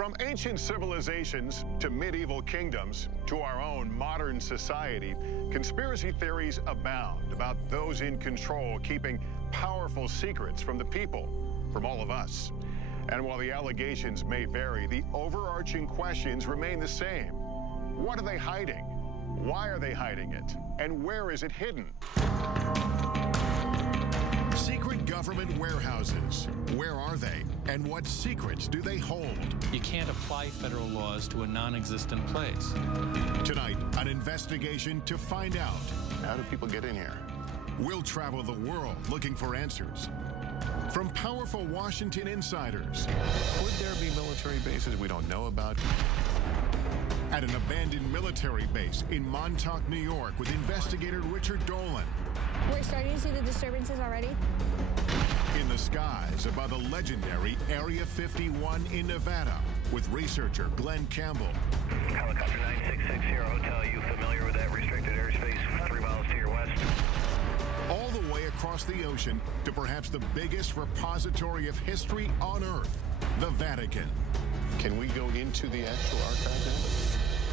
From ancient civilizations to medieval kingdoms to our own modern society, conspiracy theories abound about those in control keeping powerful secrets from the people, from all of us. And while the allegations may vary, the overarching questions remain the same. What are they hiding? Why are they hiding it? And where is it hidden? Secret government warehouses. Where are they? And what secrets do they hold? You can't apply federal laws to a non-existent place. Tonight, an investigation to find out. How do people get in here? We'll travel the world looking for answers. From powerful Washington insiders. Would there be military bases we don't know about? At an abandoned military base in Montauk, New York, with investigator Richard Dolan. We're starting to see the disturbances already. In the skies above the legendary Area 51 in Nevada, with researcher Glenn Campbell. Helicopter 966 here, Hotel. You familiar with that restricted airspace 3 miles to your west? All the way across the ocean to perhaps the biggest repository of history on Earth, the Vatican. Can we go into the actual archive now?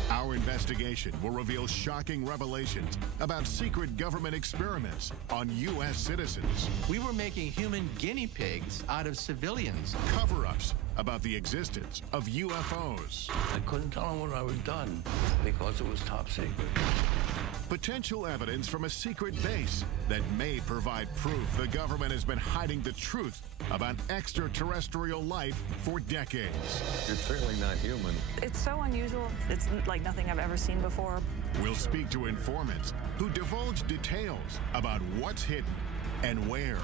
Our investigation will reveal shocking revelations about secret government experiments on U.S. citizens. We were making human guinea pigs out of civilians. Cover-ups about the existence of UFOs. I couldn't tell them what I was done because it was top secret. Potential evidence from a secret base that may provide proof the government has been hiding the truth about extraterrestrial life for decades. You're certainly not human. It's so unusual. It's like nothing I've ever seen before. We'll speak to informants who divulge details about what's hidden and where.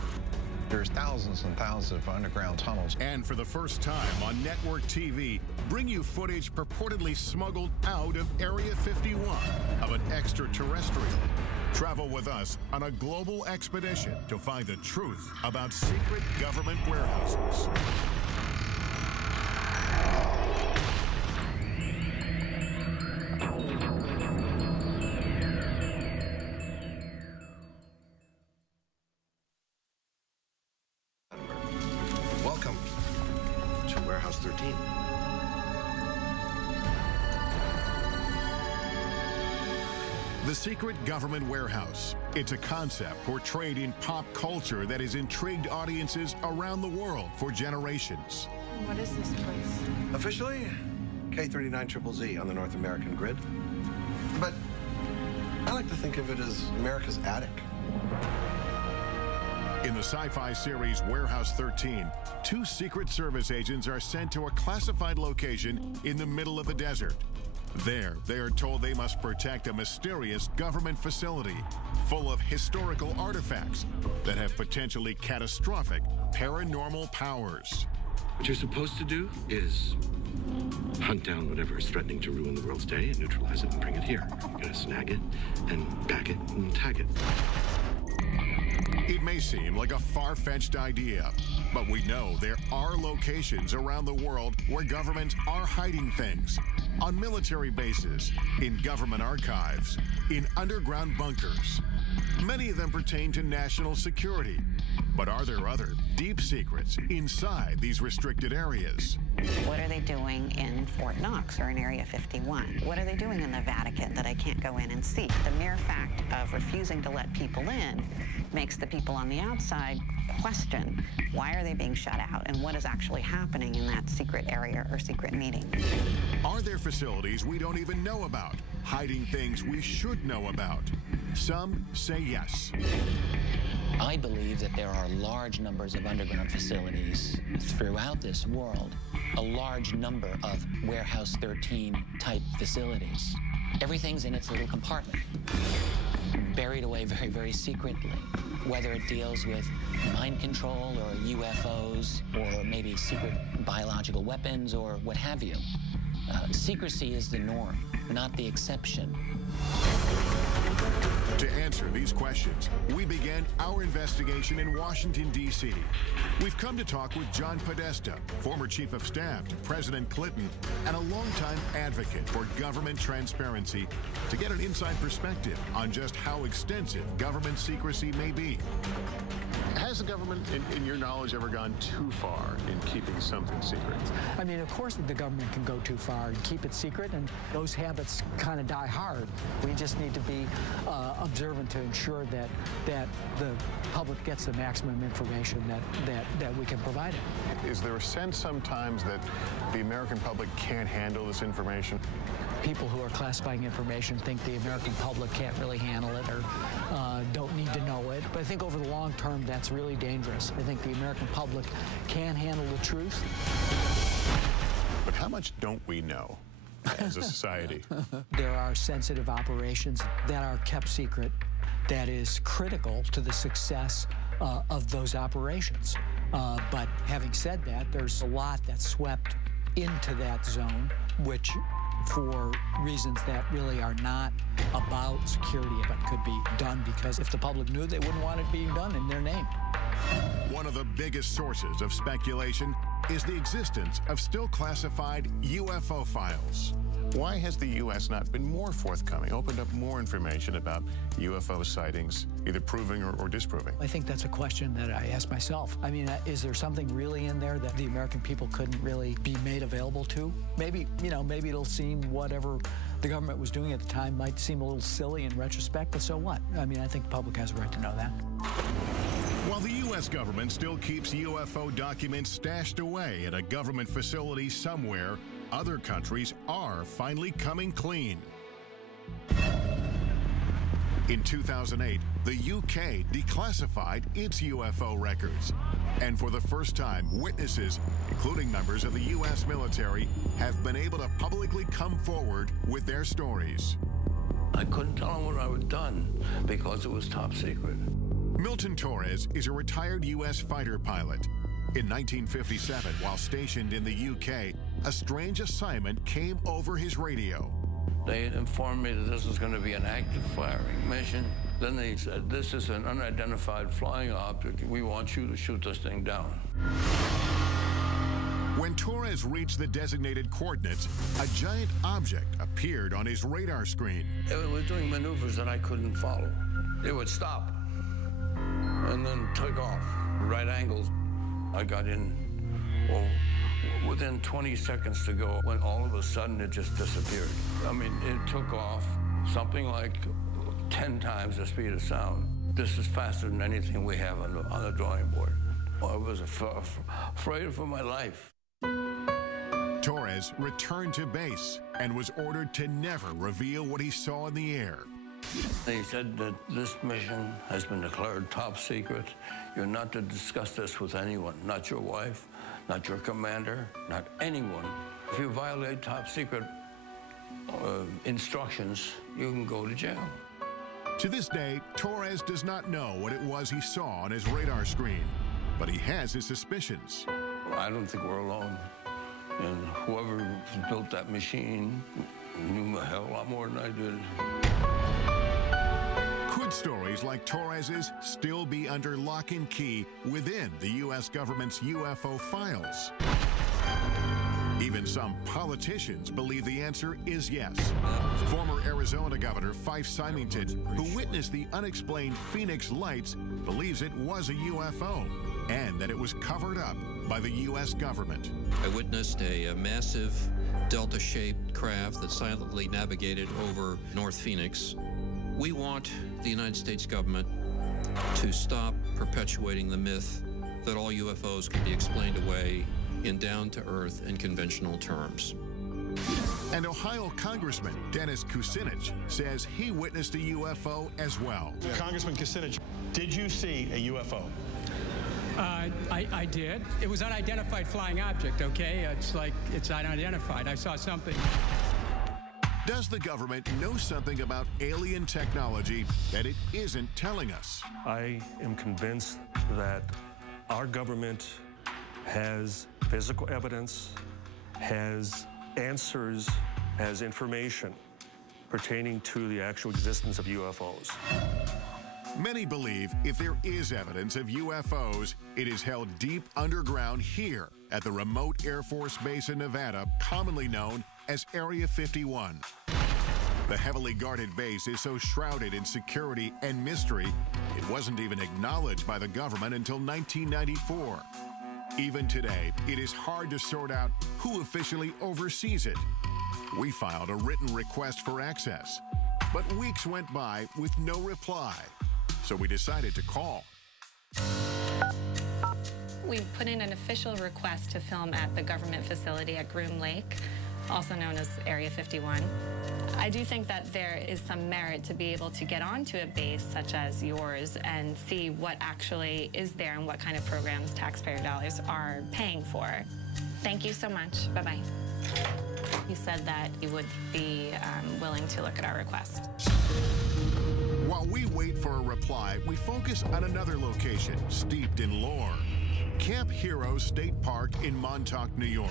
There's thousands and thousands of underground tunnels. And for the first time on network TV, bring you footage purportedly smuggled out of Area 51 of an extraterrestrial. Travel with us on a global expedition to find the truth about secret government warehouses. Welcome to Warehouse 13. The secret government warehouse. It's a concept portrayed in pop culture that has intrigued audiences around the world for generations. What is this place? Officially, K39ZZZ on the North American grid. But I like to think of it as America's attic. In the sci-fi series Warehouse 13, 2 Secret Service agents are sent to a classified location in the middle of the desert. There, they are told they must protect a mysterious government facility full of historical artifacts that have potentially catastrophic paranormal powers. What you're supposed to do is hunt down whatever is threatening to ruin the world's day and neutralize it and bring it here. You're gonna snag it and back it and tag it. It may seem like a far-fetched idea, but we know there are locations around the world where governments are hiding things. On military bases, in government archives, in underground bunkers. Many of them pertain to national security. But are there other deep secrets inside these restricted areas? What are they doing in Fort Knox or in Area 51? What are they doing in the Vatican that I can't go in and see? The mere fact of refusing to let people in makes the people on the outside question why are they being shut out and what is actually happening in that secret area or secret meeting. Are there facilities we don't even know about, hiding things we should know about? Some say yes. I believe that there are large numbers of underground facilities throughout this world, a large number of Warehouse 13 type facilities. Everything's in its little compartment, buried away very, very secretly, whether it deals with mind control or UFOs or maybe secret biological weapons or what have you. Secrecy is the norm, not the exception. To answer these questions, we began our investigation in Washington, D.C. We've come to talk with John Podesta, former chief of staff to President Clinton and a longtime advocate for government transparency, to get an inside perspective on just how extensive government secrecy may be. Has the government, in your knowledge, ever gone too far in keeping something secret? I mean, of course the government can go too far and keep it secret, and those habits kind of die hard. We just need to be observant to ensure that the public gets the maximum information that we can provide it. Is there a sense sometimes that the American public can't handle this information? People who are classifying information think the American public can't really handle it or don't need to know it. But I think over the long term, that's really dangerous. I think the American public can handle the truth. But how much don't we know as a society? There are sensitive operations that are kept secret that is critical to the success of those operations. But having said that, there's a lot that's swept into that zone, which for reasons that really are not about security, but could be done because if the public knew, they wouldn't want it being done in their name. One of the biggest sources of speculation is the existence of still classified UFO files. Why has the U.S. not been more forthcoming, opened up more information about UFO sightings, either proving or disproving? I think that's a question that I ask myself. I mean, is there something really in there that the American people couldn't really be made available to? Maybe, maybe it'll seem whatever the government was doing at the time might seem a little silly in retrospect, but so what? I mean, I think the public has a right to know that. While the U.S. government still keeps UFO documents stashed away at a government facility somewhere, other countries are finally coming clean. In 2008, the UK declassified its UFO records. And for the first time, witnesses, including members of the U.S. military, have been able to publicly come forward with their stories. I couldn't tell them what I had done because it was top secret. Milton Torres is a retired U.S. fighter pilot. In 1957, while stationed in the UK, a strange assignment came over his radio. They had informed me that this was going to be an active firing mission. Then they said, this is an unidentified flying object. We want you to shoot this thing down. When Torres reached the designated coordinates, a giant object appeared on his radar screen. It was doing maneuvers that I couldn't follow. It would stop and then take off. Right angles. I got in, within 20 seconds to go, when all of a sudden it just disappeared. I mean, it took off something like 10 times the speed of sound. This is faster than anything we have on the drawing board. I was afraid for my life. Torres returned to base and was ordered to never reveal what he saw in the air. They said that this mission has been declared top secret. You're not to discuss this with anyone, not your wife, not your commander, not anyone. If you violate top secret instructions, you can go to jail. To this day, Torres does not know what it was he saw on his radar screen, but he has his suspicions. I don't think we're alone. And whoever built that machine knew a hell of a lot more than I did. Could stories like Torres's still be under lock and key within the U.S. government's UFO files? Even some politicians believe the answer is yes. Former Arizona Governor Fife Symington, who witnessed the unexplained Phoenix lights, believes it was a UFO and that it was covered up by the U.S. government. I witnessed a massive delta-shaped craft that silently navigated over North Phoenix. We want the United States government to stop perpetuating the myth that all UFOs can be explained away in down-to-earth and conventional terms. And Ohio Congressman Dennis Kucinich says he witnessed a UFO as well. Congressman Kucinich, did you see a UFO? I did. It was unidentified flying object, okay? It's unidentified. I saw something. Does the government know something about alien technology that it isn't telling us? I am convinced that our government has physical evidence, has answers, has information pertaining to the actual existence of UFOs. Many believe if there is evidence of UFOs, it is held deep underground here at the remote Air Force Base in Nevada, commonly known as Area 51. The heavily guarded base is so shrouded in security and mystery, it wasn't even acknowledged by the government until 1994. Even today, it is hard to sort out who officially oversees it. We filed a written request for access, but weeks went by with no reply, so we decided to call. We put in an official request to film at the government facility at Groom Lake, also known as Area 51. I do think that there is some merit to be able to get onto a base such as yours and see what actually is there and what kind of programs taxpayer dollars are paying for. Thank you so much. Bye-bye. You said that you would be willing to look at our request. While we wait for a reply, we focus on another location steeped in lore. Camp Hero State Park in Montauk, New York.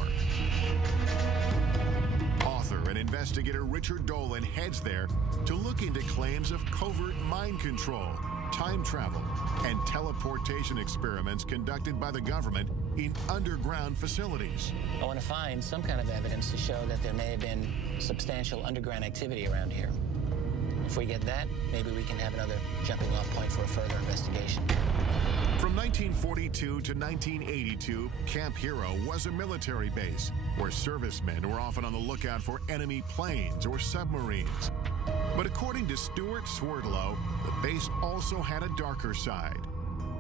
Author and investigator Richard Dolan heads there to look into claims of covert mind control, time travel, and teleportation experiments conducted by the government in underground facilities. I want to find some kind of evidence to show that there may have been substantial underground activity around here. If we get that, maybe we can have another jumping-off point for a further investigation. From 1942 to 1982, Camp Hero was a military base where servicemen were often on the lookout for enemy planes or submarines. But according to Stuart Swerdlow, the base also had a darker side.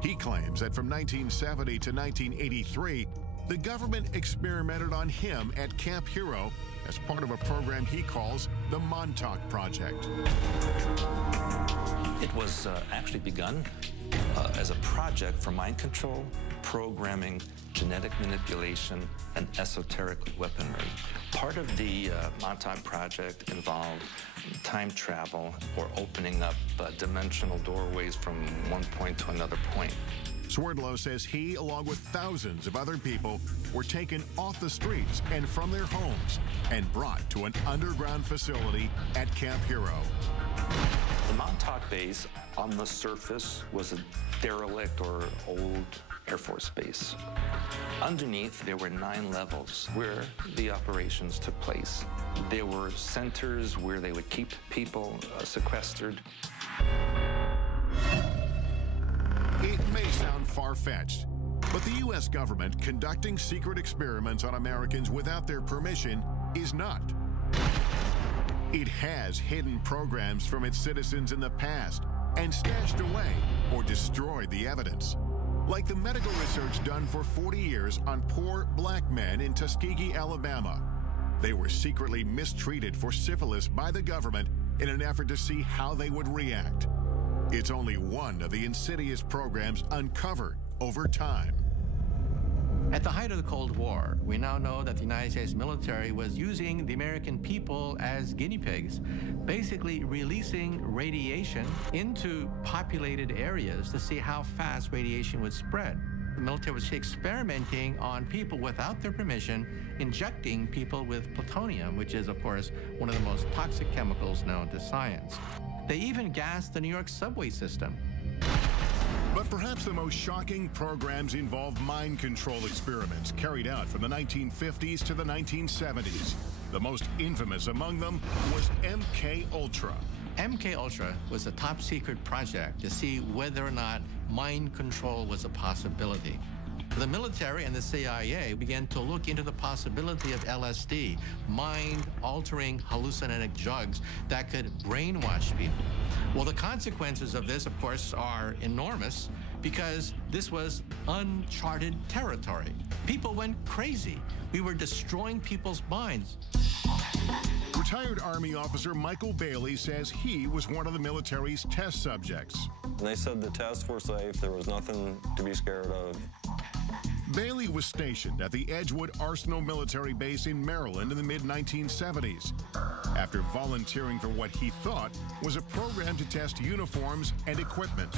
He claims that from 1970 to 1983, the government experimented on him at Camp Hero as part of a program he calls the Montauk Project. It was actually begun as a project for mind control, programming, genetic manipulation, and esoteric weaponry. Part of the Montauk Project involved time travel or opening up dimensional doorways from one point to another point. Swerdlow says he, along with thousands of other people, were taken off the streets and from their homes and brought to an underground facility at Camp Hero. The Montauk base on the surface was a derelict or old Air Force base. Underneath, there were 9 levels where the operations took place. There were centers where they would keep people sequestered. It may sound far-fetched, but the U.S. government conducting secret experiments on Americans without their permission is not. It has hidden programs from its citizens in the past and stashed away or destroyed the evidence. Like the medical research done for 40 years on poor black men in Tuskegee, Alabama. They were secretly mistreated for syphilis by the government in an effort to see how they would react. It's only one of the insidious programs uncovered over time. At the height of the Cold War, we now know that the United States military was using the American people as guinea pigs, basically releasing radiation into populated areas to see how fast radiation would spread. The military was experimenting on people without their permission, injecting people with plutonium, which is, of course, one of the most toxic chemicals known to science. They even gassed the New York subway system. But perhaps the most shocking programs involved mind control experiments carried out from the 1950s to the 1970s. The most infamous among them was MK Ultra. MK Ultra was a top secret project to see whether or not mind control was a possibility. The military and the CIA began to look into the possibility of LSD, mind-altering hallucinogenic drugs that could brainwash people. Well, the consequences of this, of course, are enormous because this was uncharted territory. People went crazy. We were destroying people's minds. Retired Army officer Michael Bailey says he was one of the military's test subjects. They said the tests were safe. There was nothing to be scared of. Bailey was stationed at the Edgewood Arsenal military base in Maryland in the mid-1970s after volunteering for what he thought was a program to test uniforms and equipment.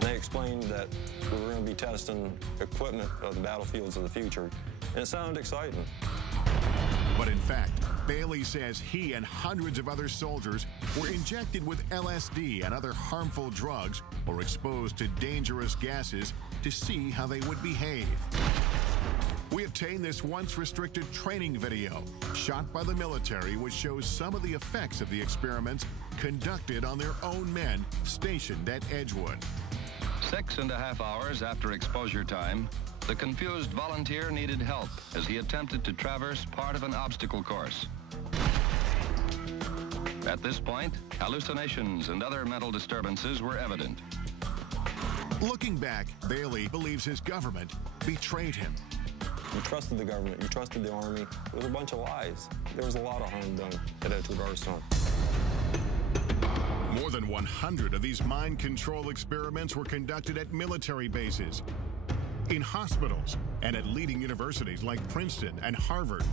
They explained that we were going to be testing equipment of the battlefields of the future, and it sounded exciting. But in fact, Bailey says he and hundreds of other soldiers were injected with LSD and other harmful drugs or exposed to dangerous gases to see how they would behave. We obtained this once restricted training video shot by the military, which shows some of the effects of the experiments conducted on their own men stationed at Edgewood. 6.5 hours after exposure time, the confused volunteer needed help as he attempted to traverse part of an obstacle course. At this point, hallucinations and other mental disturbances were evident. Looking back, Bailey believes his government betrayed him. You trusted the government, you trusted the Army. It was a bunch of lies. There was a lot of harm done at Edgewood Arsenal. More than 100 of these mind control experiments were conducted at military bases, in hospitals, and at leading universities like Princeton and Harvard.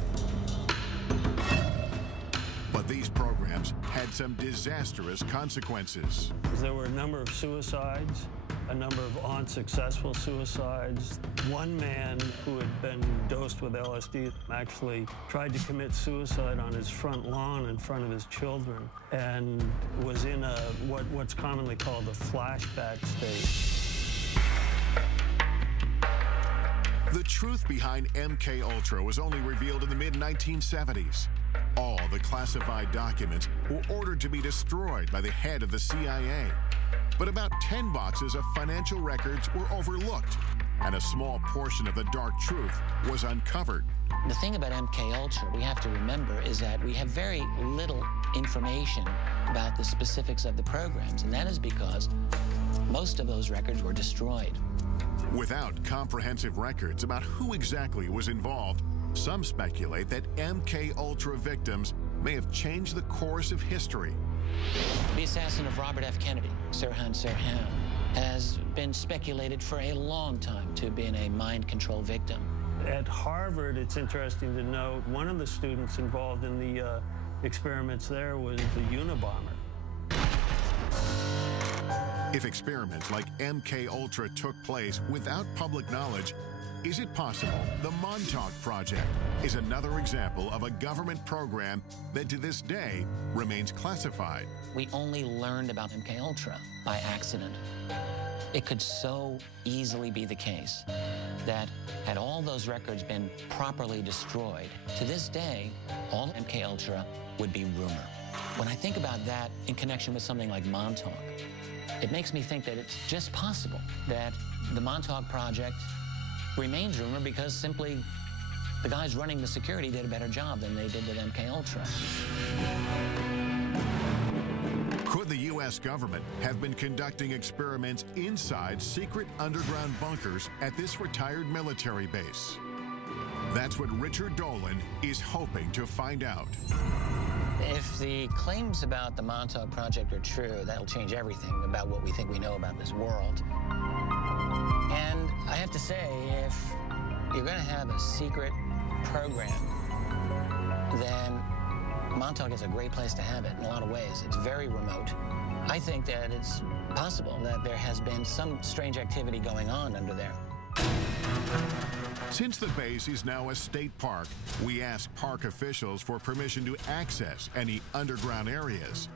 But these programs had some disastrous consequences. There were a number of suicides, a number of unsuccessful suicides. One man who had been dosed with LSD actually tried to commit suicide on his front lawn in front of his children and was in a what's commonly called a flashback state. The truth behind MK Ultra was only revealed in the mid-1970s. All the classified documents were ordered to be destroyed by the head of the CIA. But about 10 boxes of financial records were overlooked, and a small portion of the dark truth was uncovered. The thing about MK Ultra we have to remember is that we have very little information about the specifics of the programs, and that is because most of those records were destroyed. Without comprehensive records about who exactly was involved, some speculate that MK Ultra victims may have changed the course of history. The assassin of Robert F. Kennedy, Sirhan Sirhan, has been speculated for a long time to have been a mind control victim. At Harvard, it's interesting to note, one of the students involved in the experiments there was the Unabomber. If experiments like MK Ultra took place without public knowledge, is it possible the Montauk Project is another example of a government program that to this day remains classified? We only learned about MK Ultra by accident. It could so easily be the case that had all those records been properly destroyed, to this day, all MK Ultra would be rumor. When I think about that in connection with something like Montauk, it makes me think that it's just possible that the Montauk Project remains rumor because simply the guys running the security did a better job than they did with MK Ultra. Could the U.S. government have been conducting experiments inside secret underground bunkers at this retired military base? That's what Richard Dolan is hoping to find out. If the claims about the Montauk Project are true, that'll change everything about what we think we know about this world. And I have to say, if you're going to have a secret program, then Montauk is a great place to have it in a lot of ways. It's very remote. I think that it's possible that there has been some strange activity going on under there. Since the base is now a state park, we asked park officials for permission to access any underground areas.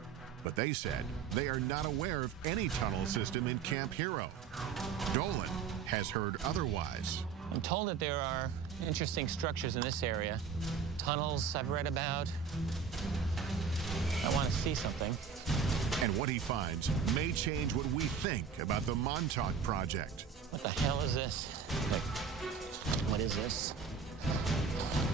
But they said they are not aware of any tunnel system in Camp Hero. Dolan has heard otherwise. I'm told that there are interesting structures in this area. Tunnels I've read about. I want to see something. And what he finds may change what we think about the Montauk Project. What the hell is this? Like, what is this?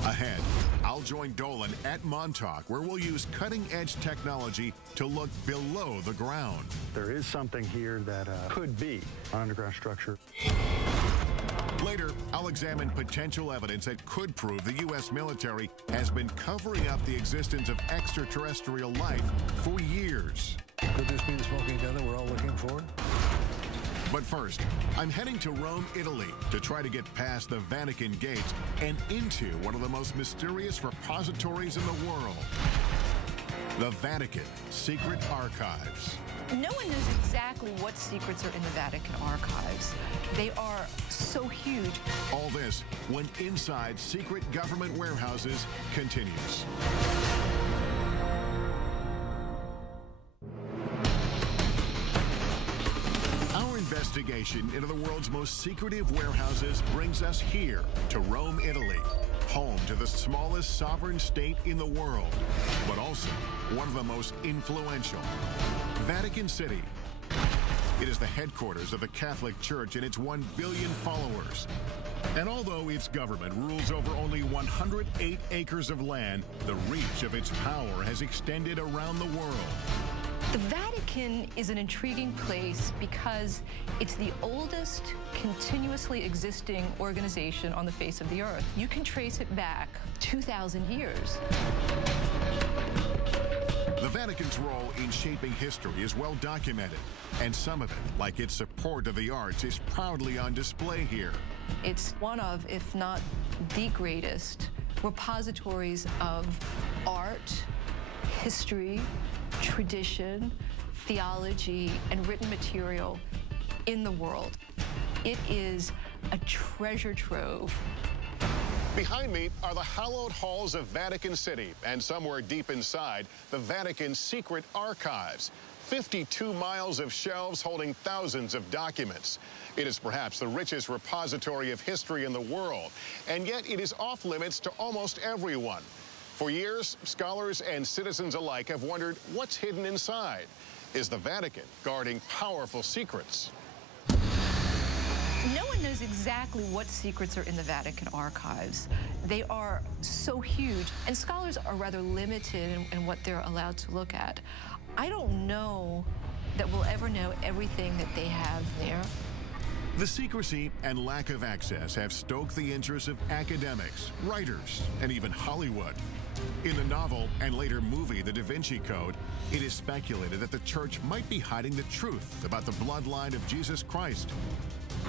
Ahead, I'll join Dolan at Montauk, where we'll use cutting-edge technology to look below the ground. There is something here that could be an underground structure. Later, I'll examine potential evidence that could prove the U.S. military has been covering up the existence of extraterrestrial life for years. Could this be the smoking gun that we're all looking for? But first, I'm heading to Rome, Italy, to try to get past the Vatican gates and into one of the most mysterious repositories in the world, the Vatican Secret Archives. No one knows exactly what secrets are in the Vatican archives. They are so huge. All this when Inside Secret Government Warehouses continues. investigation into the world's most secretive warehouses brings us here to Rome, Italy, home to the smallest sovereign state in the world, but also one of the most influential, Vatican City. It is the headquarters of the Catholic Church and its 1 billion followers. And although its government rules over only 108 acres of land, the reach of its power has extended around the world. The Vatican is an intriguing place because it's the oldest continuously existing organization on the face of the earth. You can trace it back 2,000 years. The Vatican's role in shaping history is well documented, and some of it, like its support of the arts, is proudly on display here. It's one of, if not the greatest, repositories of art, history, tradition, theology, and written material in the world. It is a treasure trove. Behind me are the hallowed halls of Vatican City, and somewhere deep inside, the Vatican's secret archives. 52 miles of shelves holding thousands of documents. It is perhaps the richest repository of history in the world, and yet it is off limits to almost everyone. For years, scholars and citizens alike have wondered what's hidden inside. Is the Vatican guarding powerful secrets? No one knows exactly what secrets are in the Vatican archives. They are so huge, and scholars are rather limited in what they're allowed to look at. I don't know that we'll ever know everything that they have there. The secrecy and lack of access have stoked the interest of academics, writers, and even Hollywood. In the novel and later movie, The Da Vinci Code, it is speculated that the church might be hiding the truth about the bloodline of Jesus Christ.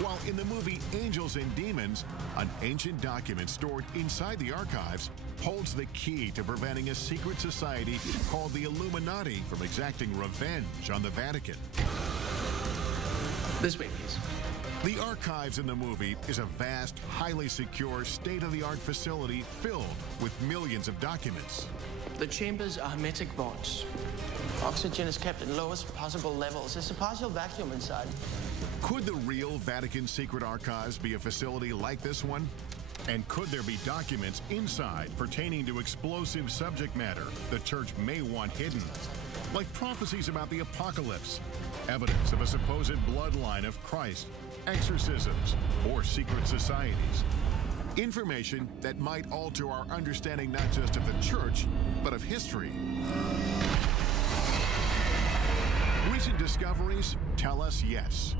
While in the movie Angels and Demons, an ancient document stored inside the archives holds the key to preventing a secret society called the Illuminati from exacting revenge on the Vatican. This way, please. The archives in the movie is a vast, highly secure, state-of-the-art facility filled with millions of documents. The chambers are hermetic vaults. Oxygen is kept at lowest possible levels. There's a partial vacuum inside. Could the real Vatican secret archives be a facility like this one? And could there be documents inside pertaining to explosive subject matter the church may want hidden? Like prophecies about the apocalypse, evidence of a supposed bloodline of Christ, exorcisms, or secret societies. Information that might alter our understanding not just of the church, but of history. Recent discoveries tell us yes.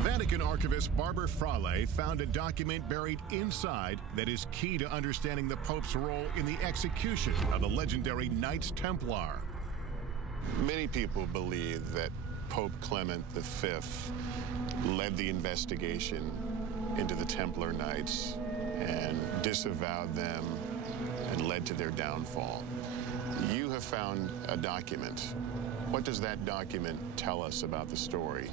Vatican archivist Barbara Frale found a document buried inside that is key to understanding the Pope's role in the execution of the legendary Knights Templar. Many people believe that Pope Clement V led the investigation into the Templar Knights and disavowed them and led to their downfall. You have found a document. What does that document tell us about the story?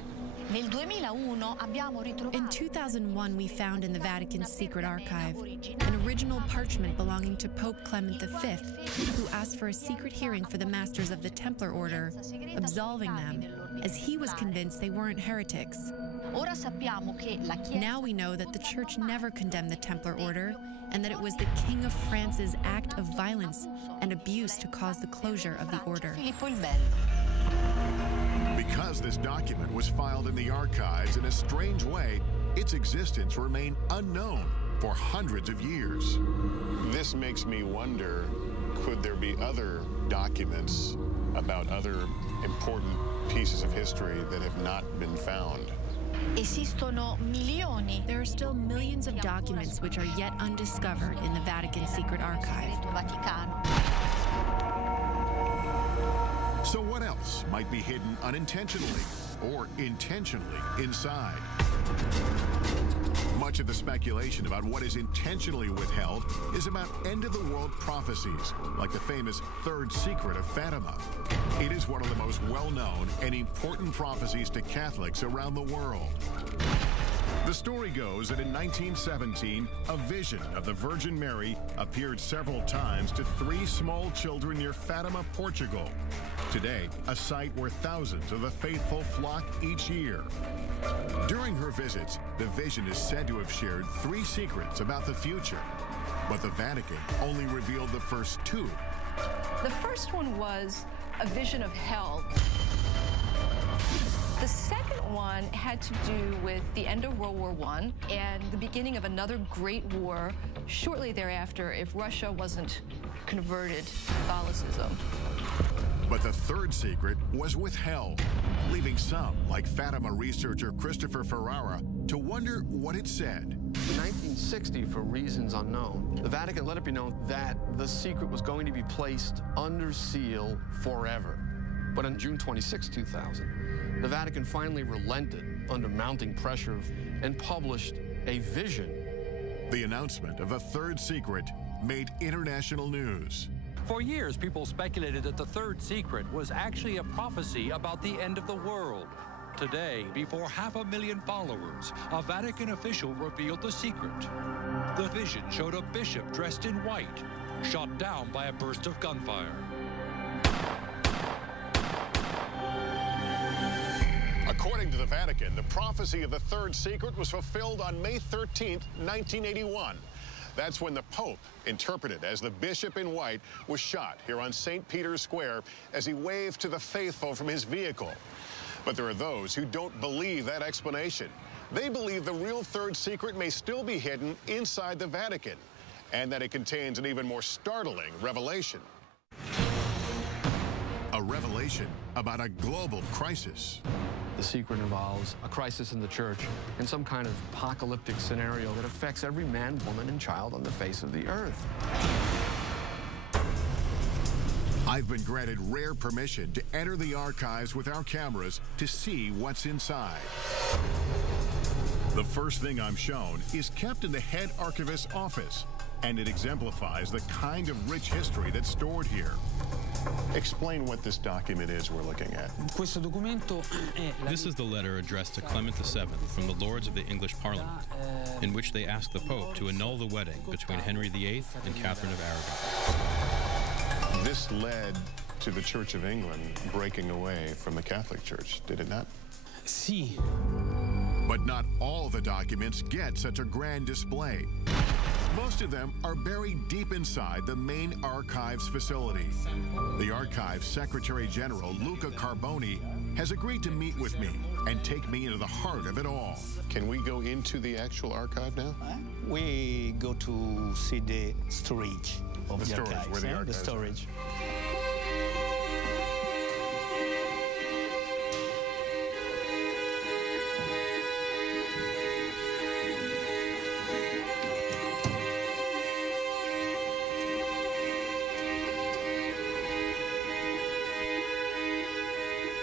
In 2001, we found in the Vatican's secret archive an original parchment belonging to Pope Clement V, who asked for a secret hearing for the Masters of the Templar Order, absolving them, as he was convinced they weren't heretics. Now we know that the Church never condemned the Templar Order, and that it was the King of France's act of violence and abuse to cause the closure of the order. Because this document was filed in the archives in a strange way, its existence remained unknown for hundreds of years. This makes me wonder, could there be other documents about other important pieces of history that have not been found? There are still millions of documents which are yet undiscovered in the Vatican secret archive. So what else might be hidden unintentionally or intentionally inside? Much of the speculation about what is intentionally withheld is about end-of-the-world prophecies, like the famous Third Secret of Fatima. It is one of the most well-known and important prophecies to Catholics around the world. The story goes that in 1917, a vision of the Virgin Mary appeared several times to 3 small children near Fatima, Portugal. Today, a site where thousands of the faithful flock each year. During her visits, the vision is said to have shared 3 secrets about the future. But the Vatican only revealed the first 2. The first one was a vision of hell. The second one had to do with the end of World War I and the beginning of another great war shortly thereafter if Russia wasn't converted to Catholicism. But the third secret was withheld, leaving some, like Fatima researcher Christopher Ferrara, to wonder what it said. In 1960, for reasons unknown, the Vatican let it be known that the secret was going to be placed under seal forever. But on June 26, 2000, the Vatican finally relented under mounting pressure and published a vision. The announcement of a third secret made international news. For years, people speculated that the third secret was actually a prophecy about the end of the world. Today, before 500,000 followers, a Vatican official revealed the secret. The vision showed a bishop dressed in white, shot down by a burst of gunfire. According to the Vatican, the prophecy of the third secret was fulfilled on May 13, 1981. That's when the Pope, interpreted as the bishop in white, was shot here on St. Peter's Square as he waved to the faithful from his vehicle. But there are those who don't believe that explanation. They believe the real third secret may still be hidden inside the Vatican, and that it contains an even more startling revelation. A revelation about a global crisis. The secret involves a crisis in the church and some kind of apocalyptic scenario that affects every man, woman, and child on the face of the earth. I've been granted rare permission to enter the archives with our cameras to see what's inside. The first thing I'm shown is kept in the head archivist's office, and it exemplifies the kind of rich history that's stored here. Explain what this document is we're looking at. This is the letter addressed to Clement VII from the Lords of the English Parliament, in which they ask the Pope to annul the wedding between Henry VIII and Catherine of Aragon. This led to the Church of England breaking away from the Catholic Church, did it not? Si. But not all the documents get such a grand display. Most of them are buried deep inside the main archives facility. The Archives Secretary General, Luca Carboni, has agreed to meet with me and take me into the heart of it all. Can we go into the actual archive now? We go to see the storage of the storage, archives. where the archives the storage.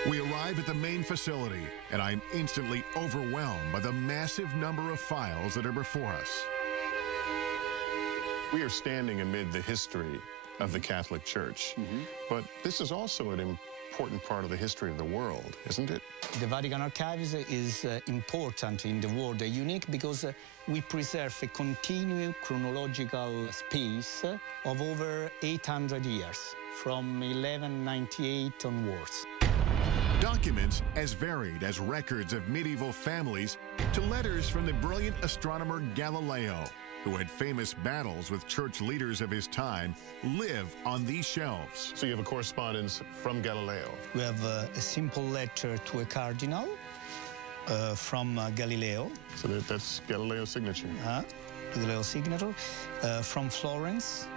We arrive at the main facility, and I'm instantly overwhelmed by the massive number of files that are before us. We are standing amid the history of the Catholic Church, but this is also an important part of the history of the world, isn't it? The Vatican Archives is important in the world, unique because we preserve a continuous chronological space of over 800 years, from 1198 onwards. Documents as varied as records of medieval families to letters from the brilliant astronomer Galileo, who had famous battles with church leaders of his time, live on these shelves. So you have a correspondence from Galileo. We have a simple letter to a cardinal from Galileo. So that's Galileo's signature. Galileo's signature from Florence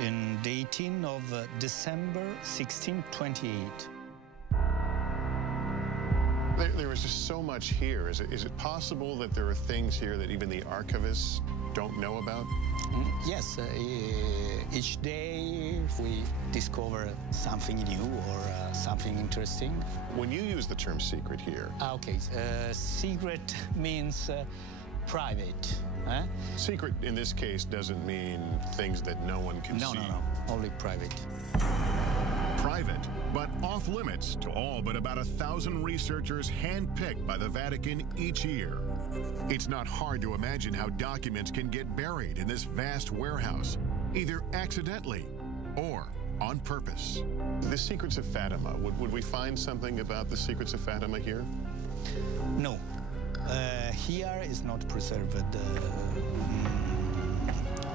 in the 18th of December 1628. There is just so much here. Is it possible that there are things here that even the archivists don't know about? Yes. Each day we discover something new or something interesting. When you use the term secret here... Okay. Secret means private. Secret, in this case, doesn't mean things that no one can see. No. Only private. Private, but off limits to all but about 1,000 researchers handpicked by the Vatican each year. It's not hard to imagine how documents can get buried in this vast warehouse, either accidentally or on purpose. The Secrets of Fatima, would we find something about the Secrets of Fatima here? No. Here is not preserved.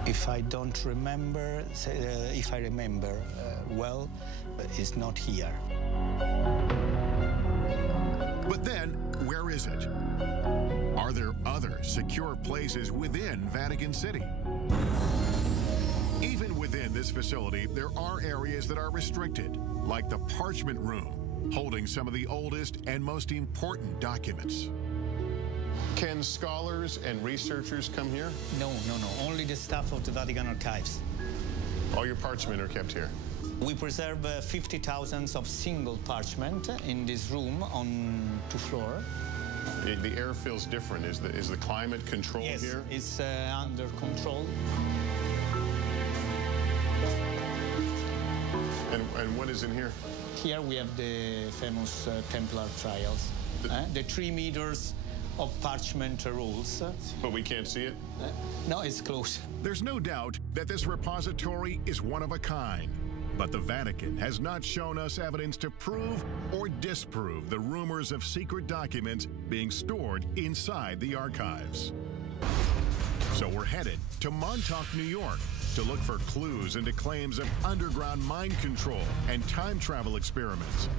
If I don't remember, if I remember well, it's not here. But then, where is it? Are there other secure places within Vatican City? Even within this facility, there are areas that are restricted, like the Parchment Room, holding some of the oldest and most important documents. Can scholars and researchers come here? No. Only the staff of the Vatican Archives. All your parchment are kept here? We preserve 50,000 of single parchment in this room on 2 floors. The air feels different. Is the climate controlled here? Yes, it's under control. And what is in here? Here we have the famous Templar trials. The 3 meters of parchment rolls. But we can't see it? No, it's close. There's no doubt that this repository is one of a kind. But the Vatican has not shown us evidence to prove or disprove the rumors of secret documents being stored inside the archives. So we're headed to Montauk, New York, to look for clues into claims of underground mind control and time travel experiments.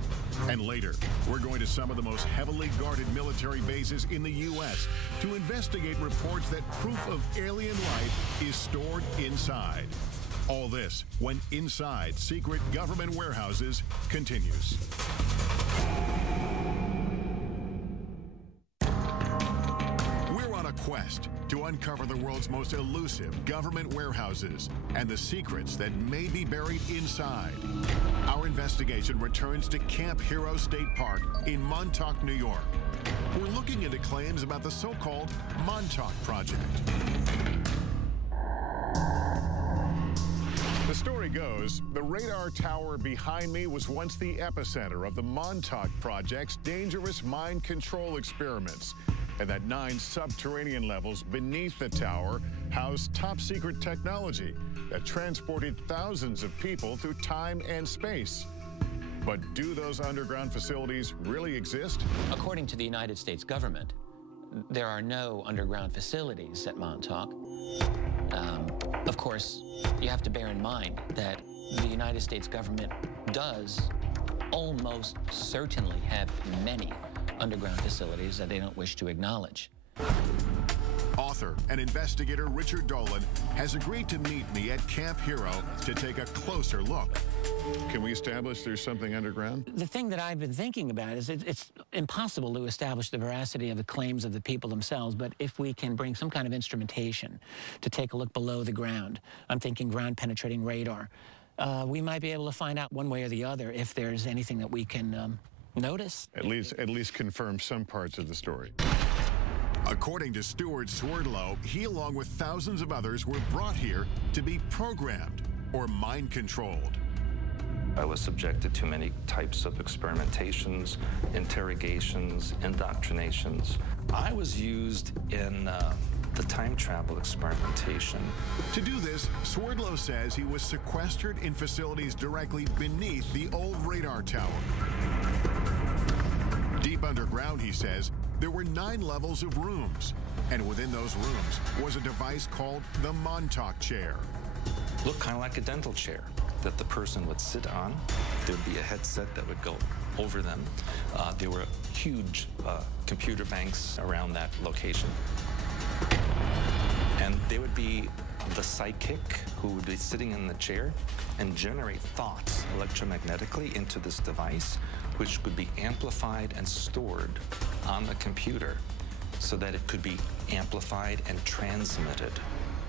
And later, we're going to some of the most heavily guarded military bases in the U.S. to investigate reports that proof of alien life is stored inside. All this when Inside Secret Government Warehouses continues. We're on a quest to uncover the world's most elusive government warehouses and the secrets that may be buried inside. Our investigation returns to Camp Hero State Park in Montauk, New York. We're looking into claims about the so-called Montauk Project. The story goes, the radar tower behind me was once the epicenter of the Montauk Project's dangerous mind control experiments, and that 9 subterranean levels beneath the tower housed top-secret technology that transported thousands of people through time and space. But do those underground facilities really exist? According to the United States government, there are no underground facilities at Montauk. Of course, you have to bear in mind that the United States government does almost certainly have many underground facilities that they don't wish to acknowledge. Author and investigator Richard Dolan has agreed to meet me at Camp Hero to take a closer look. Can we establish there's something underground? The thing that I've been thinking about is it's impossible to establish the veracity of the claims of the people themselves, but if we can bring some kind of instrumentation to take a look below the ground, I'm thinking ground-penetrating radar, we might be able to find out one way or the other if there's anything that we can notice. At least confirm some parts of the story. According to Stuart Swerdlow, he, along with thousands of others, were brought here to be programmed or mind-controlled. I was subjected to many types of experimentations, interrogations, indoctrinations. I was used in the time travel experimentation. To do this, Swerdlow says he was sequestered in facilities directly beneath the old radar tower. Deep underground, he says, there were 9 levels of rooms, and within those rooms was a device called the Montauk chair. Looked kind of like a dental chair that the person would sit on. There'd be a headset that would go over them. There were huge computer banks around that location. And there would be the psychic who would be sitting in the chair and generate thoughts electromagnetically into this device, which could be amplified and stored on the computer so that it could be amplified and transmitted.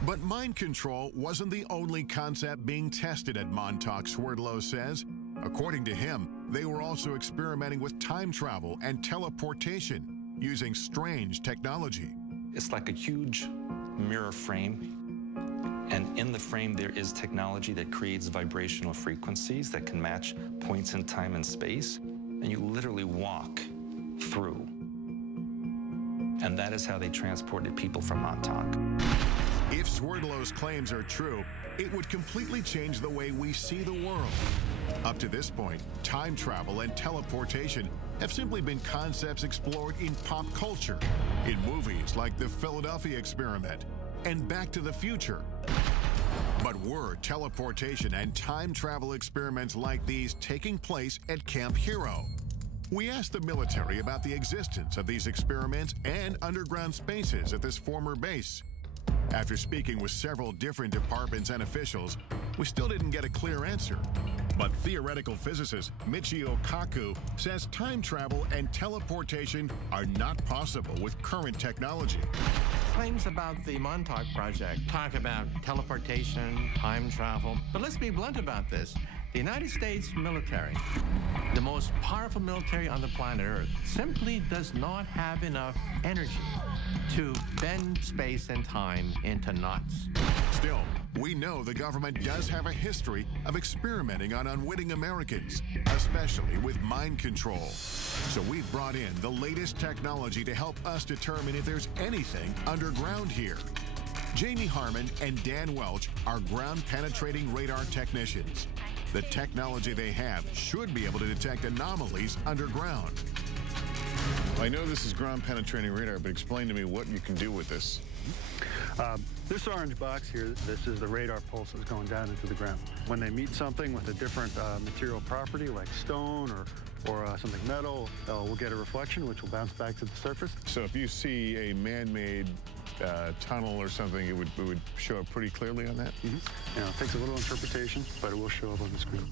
But mind control wasn't the only concept being tested at Montauk, Swerdlow says. According to him, they were also experimenting with time travel and teleportation using strange technology. It's like a huge mirror frame, and in the frame there is technology that creates vibrational frequencies that can match points in time and space, and you literally walk through And that is how they transported people from Montauk. If Swerdlow's claims are true, it would completely change the way we see the world. Up to this point, time travel and teleportation have simply been concepts explored in pop culture, in movies like the Philadelphia Experiment and Back to the Future. But were teleportation and time travel experiments like these taking place at Camp Hero? We asked the military about the existence of these experiments and underground spaces at this former base. After speaking with several different departments and officials, we still didn't get a clear answer. But theoretical physicist Michio Kaku says time travel and teleportation are not possible with current technology. Claims about the Montauk Project talk about teleportation, time travel. But let's be blunt about this. The United States military, the most powerful military on the planet Earth, simply does not have enough energy to bend space and time into knots. Still, we know the government does have a history of experimenting on unwitting Americans, especially with mind control. So we've brought in the latest technology to help us determine if there's anything underground here. Jamie Harmon and Dan Welch are ground-penetrating radar technicians. The technology they have should be able to detect anomalies underground. I know this is ground-penetrating radar, but explain to me what you can do with this. This orange box here, this is the radar pulses going down into the ground. When they meet something with a different material property, like stone or something metal, we'll get a reflection, which will bounce back to the surface. So if you see a man-made tunnel or something, it would show up pretty clearly on that? Mm-hmm. You know, it takes a little interpretation, but it will show up on the screen.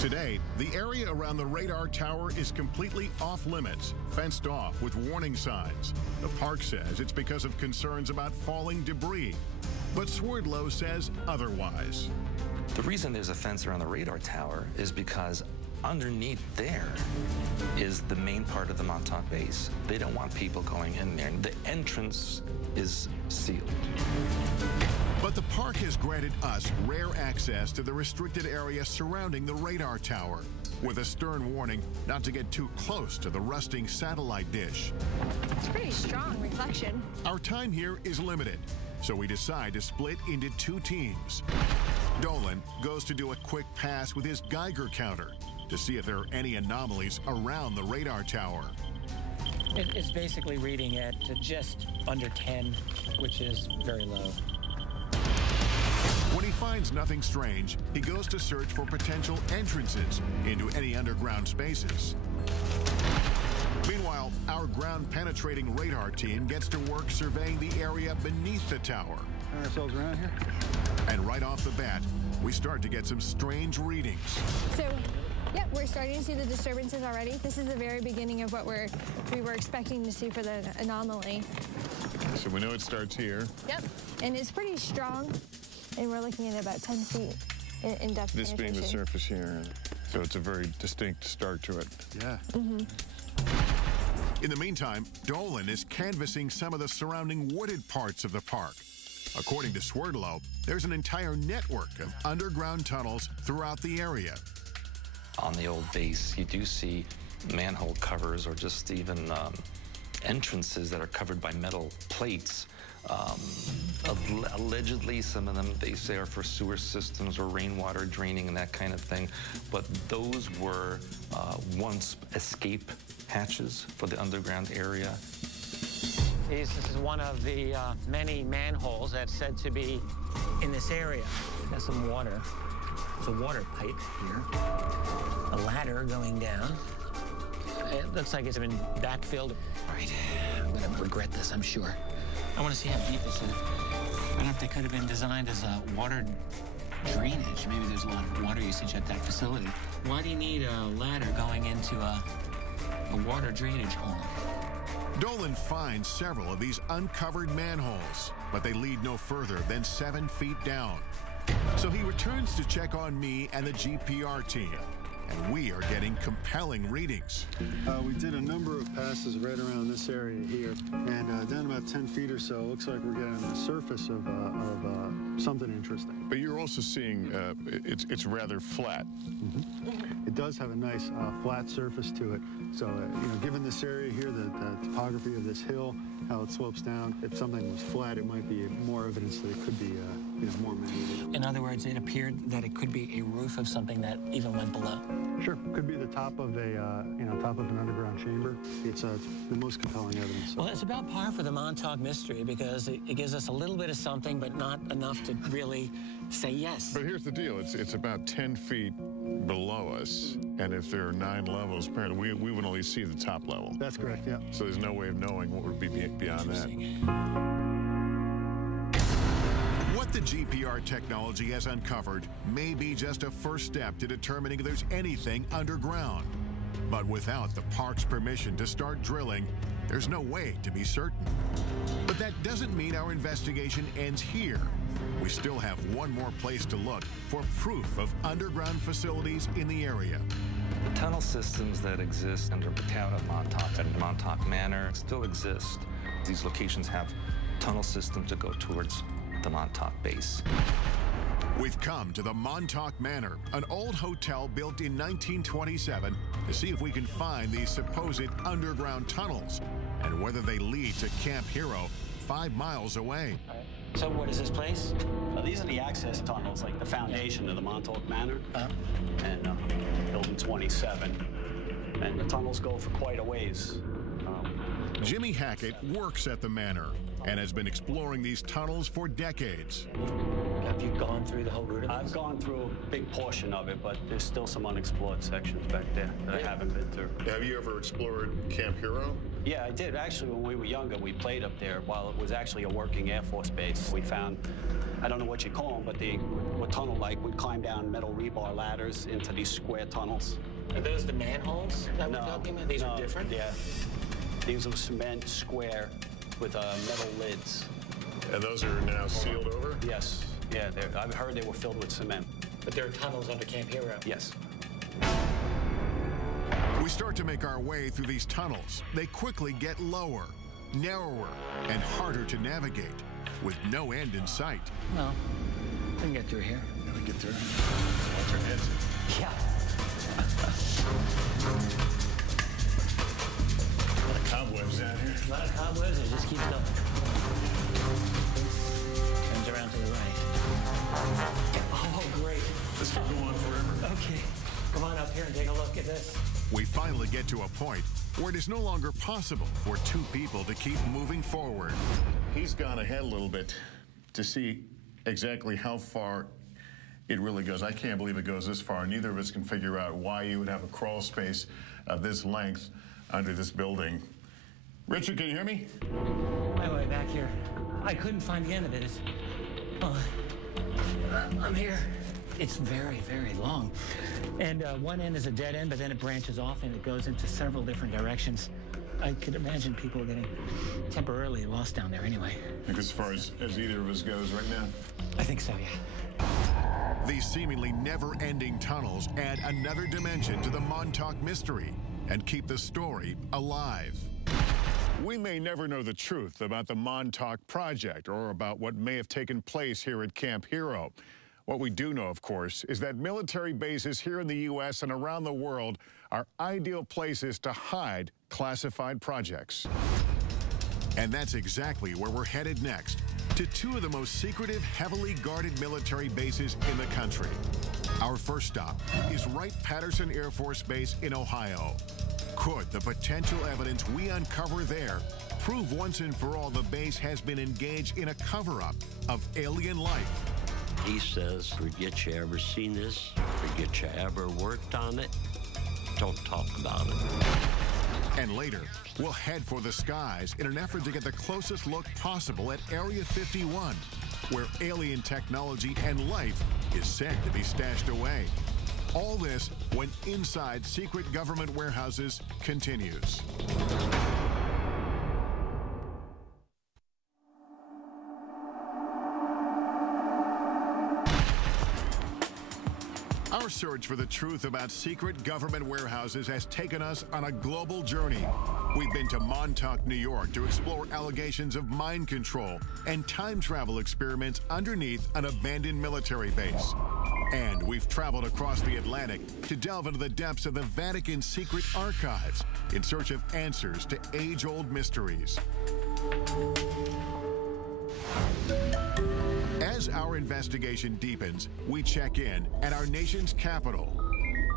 Today, the area around the radar tower is completely off-limits, fenced off with warning signs. The park says it's because of concerns about falling debris, but Swerdlow says otherwise. The reason there's a fence around the radar tower is because underneath there is the main part of the Montauk base. They don't want people going in there. The entrance is sealed. But the park has granted us rare access to the restricted area surrounding the radar tower, with a stern warning not to get too close to the rusting satellite dish. It's pretty strong reflection. Our time here is limited, so we decide to split into two teams. Dolan goes to do a quick pass with his Geiger counter to see if there are any anomalies around the radar tower. It's basically reading at just under 10, which is very low. When he finds nothing strange, he goes to search for potential entrances into any underground spaces. Meanwhile, our ground-penetrating radar team gets to work surveying the area beneath the tower. Turn ourselves around here. And right off the bat, we start to get some strange readings. So, yeah, we're starting to see the disturbances already. This is the very beginning of what we were expecting to see for the anomaly. So we know it starts here. Yep, and it's pretty strong. And we're looking at about 10 feet in depth. This being the surface here. So it's a very distinct start to it. Yeah. Mm-hmm. In the meantime, Dolan is canvassing some of the surrounding wooded parts of the park. According to Swerdlow, there's an entire network of underground tunnels throughout the area. On the old base, you do see manhole covers or just even entrances that are covered by metal plates. Allegedly, some of them, they say, are for sewer systems or rainwater draining and that kind of thing. But those were once escape hatches for the underground area. This is one of the many manholes that's said to be in this area. There's some water. There's a water pipe here. A ladder going down. It looks like it's been backfilled. Right. I'm going to regret this, I'm sure. I want to see how deep this is. I don't know if they could have been designed as a water drainage. Maybe there's a lot of water usage at that facility. Why do you need a ladder going into a water drainage hole? Dolan finds several of these uncovered manholes, but they lead no further than 7 feet down. So he returns to check on me and the GPR team. and we are getting compelling readings. We did a number of passes right around this area here, and down about 10 feet or so, it looks like we're getting the surface of something interesting. But you're also seeing it's rather flat. It does have a nice flat surface to it. So, given this area here, the topography of this hill, how it slopes down, if something was flat, it might be more evidence that it could be, more man-made. In other words, it appeared that it could be a roof of something that even went below. Sure, could be the top of a, top of an underground chamber. It's the most compelling evidence. Well, it's about par for the Montauk mystery because it gives us a little bit of something, but not enough to really say yes. But here's the deal: it's about 10 feet below us, and if there are 9 levels, apparently we would only see the top level. That's correct. Yeah. So there's no way of knowing what would be beyond that. What the GPR technology has uncovered may be just a first step to determining if there's anything underground. But without the park's permission to start drilling, there's no way to be certain. But that doesn't mean our investigation ends here. We still have one more place to look for proof of underground facilities in the area. The tunnel systems that exist under the town of Montauk and Montauk Manor still exist. These locations have tunnel systems that go towards the Montauk base. We've come to the Montauk Manor, an old hotel built in 1927, to see if we can find these supposed underground tunnels and whether they lead to Camp Hero 5 miles away. So what is this place? These are the access tunnels, like the foundation of the Montauk Manor, and building 27. And the tunnels go for quite a ways. Jimmy Hackett works at the manor and has been exploring these tunnels for decades. Have you gone through the whole route of this? I've gone through a big portion of it, but there's still some unexplored sections back there that I haven't been through. Have you ever explored Camp Hero? Yeah, I did. Actually, when we were younger, we played up there while it was actually a working Air Force base. We found, I don't know what you call them, but they were tunnel-like. We'd climb down metal rebar ladders into these square tunnels. Are those the manholes that we're talking about? These are different? Yeah. These are cement square with metal lids. And those are now sealed over? Yes. Yeah, I've heard they were filled with cement. But there are tunnels under Camp Hero? Yes. We start to make our way through these tunnels. They quickly get lower, narrower, and harder to navigate, with no end in sight. Well, we can get through here. We get through. Alternate. Yeah. A lot of cobwebs down here. A lot of cobwebs, it just keeps going. Turns around to the right. Oh, great. This could go on forever. Okay. Come on up here and take a look at this. We finally get to a point where it is no longer possible for 2 people to keep moving forward. He's gone ahead a little bit to see exactly how far it really goes. I can't believe it goes this far. Neither of us can figure out why you would have a crawl space of this length under this building. Richard, can you hear me? My way back here. I couldn't find the end of it. I'm here. It's very, very long. And one end is a dead end, but then it branches off and it goes into several different directions. I could imagine people getting temporarily lost down there anyway. I think as far as either of us goes right now? I think so, yeah. These seemingly never-ending tunnels add another dimension to the Montauk mystery and keep the story alive. We may never know the truth about the Montauk Project or about what may have taken place here at Camp Hero. What we do know, of course, is that military bases here in the U.S. and around the world are ideal places to hide classified projects. And that's exactly where we're headed next, to 2 of the most secretive, heavily guarded military bases in the country. Our first stop is Wright-Patterson Air Force Base in Ohio. Could the potential evidence we uncover there prove once and for all the base has been engaged in a cover-up of alien life? He says, forget you ever seen this, forget you ever worked on it, don't talk about it. And later, we'll head for the skies in an effort to get the closest look possible at Area 51, where alien technology and life is said to be stashed away. All this when Inside Secret Government Warehouses continues. Our search for the truth about secret government warehouses has taken us on a global journey. We've been to Montauk, New York to explore allegations of mind control and time travel experiments underneath an abandoned military base. And we've traveled across the Atlantic to delve into the depths of the Vatican's secret archives in search of answers to age-old mysteries. As our investigation deepens, we check in at our nation's capital,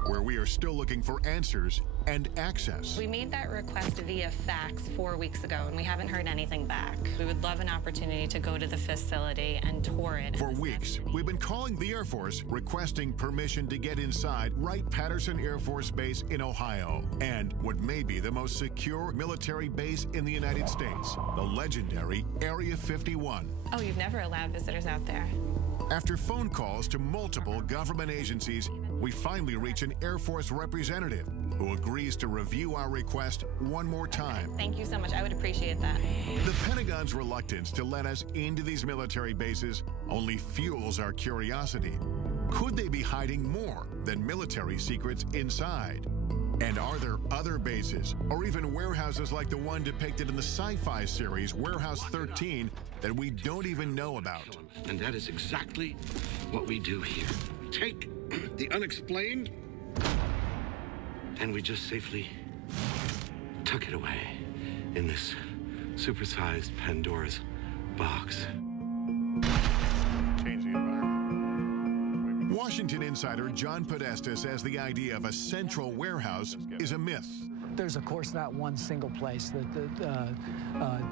where we are still looking for answers and access. We made that request via fax 4 weeks ago, and we haven't heard anything back. We would love an opportunity to go to the facility and tour it. For weeks, we've been calling the Air Force requesting permission to get inside Wright-Patterson Air Force Base in Ohio, and what may be the most secure military base in the United States, the legendary Area 51. Oh, you've never allowed visitors out there? After phone calls to multiple government agencies, we finally reach an Air Force representative who agrees to review our request one more time. Thank you so much. I would appreciate that. The Pentagon's reluctance to let us into these military bases only fuels our curiosity. Could they be hiding more than military secrets inside? And are there other bases, or even warehouses like the one depicted in the sci-fi series Warehouse 13 that we don't even know about? And that is exactly what we do here. We take the unexplained, and we just safely tuck it away in this supersized Pandora's box. Change the environment. Washington insider John Podesta says the idea of a central warehouse is a myth. There's, of course, not one single place that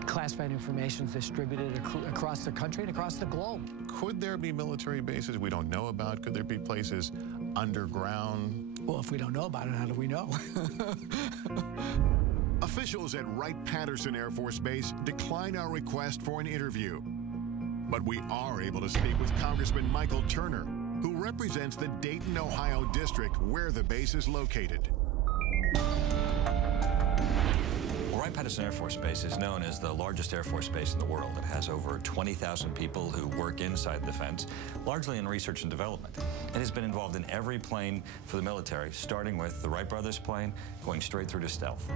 classified information is distributed across the country and across the globe. Could there be military bases we don't know about? Could there be places underground? Well, if we don't know about it, how do we know? Officials at Wright-Patterson Air Force Base decline our request for an interview. But we are able to speak with Congressman Michael Turner, who represents the Dayton, Ohio district where the base is located. Wright-Patterson Air Force Base is known as the largest Air Force base in the world. It has over 20,000 people who work inside the fence, largely in research and development. It has been involved in every plane for the military, starting with the Wright brothers plane, going straight through to stealth.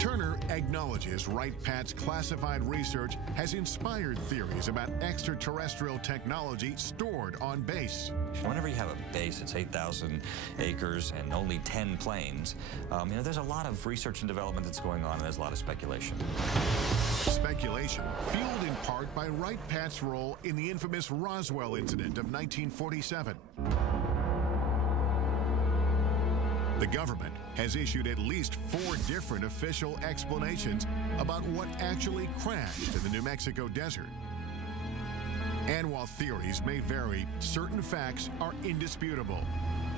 Turner acknowledges Wright-Pat's classified research has inspired theories about extraterrestrial technology stored on base. Whenever you have a base, it's 8,000 acres and only 10 planes. There's a lot of research and development that's going on, and there's a lot of speculation. Speculation fueled in part by Wright-Pat's role in the infamous Roswell incident of 1947. The government has issued at least 4 different official explanations about what actually crashed in the New Mexico desert. And while theories may vary, certain facts are indisputable.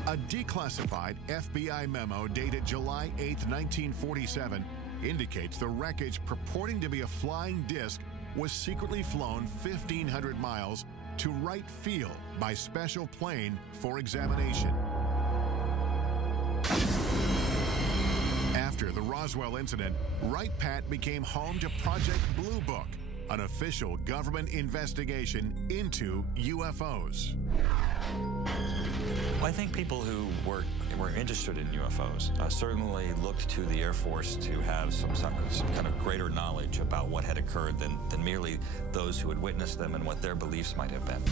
A declassified FBI memo dated July 8, 1947, indicates the wreckage purporting to be a flying disc was secretly flown 1,500 miles to Wright Field by special plane for examination. After the Roswell incident, Wright-Pat became home to Project Blue Book, an official government investigation into UFOs. I think people who were interested in UFOs certainly looked to the Air Force to have some kind of greater knowledge about what had occurred than merely those who had witnessed them and what their beliefs might have been.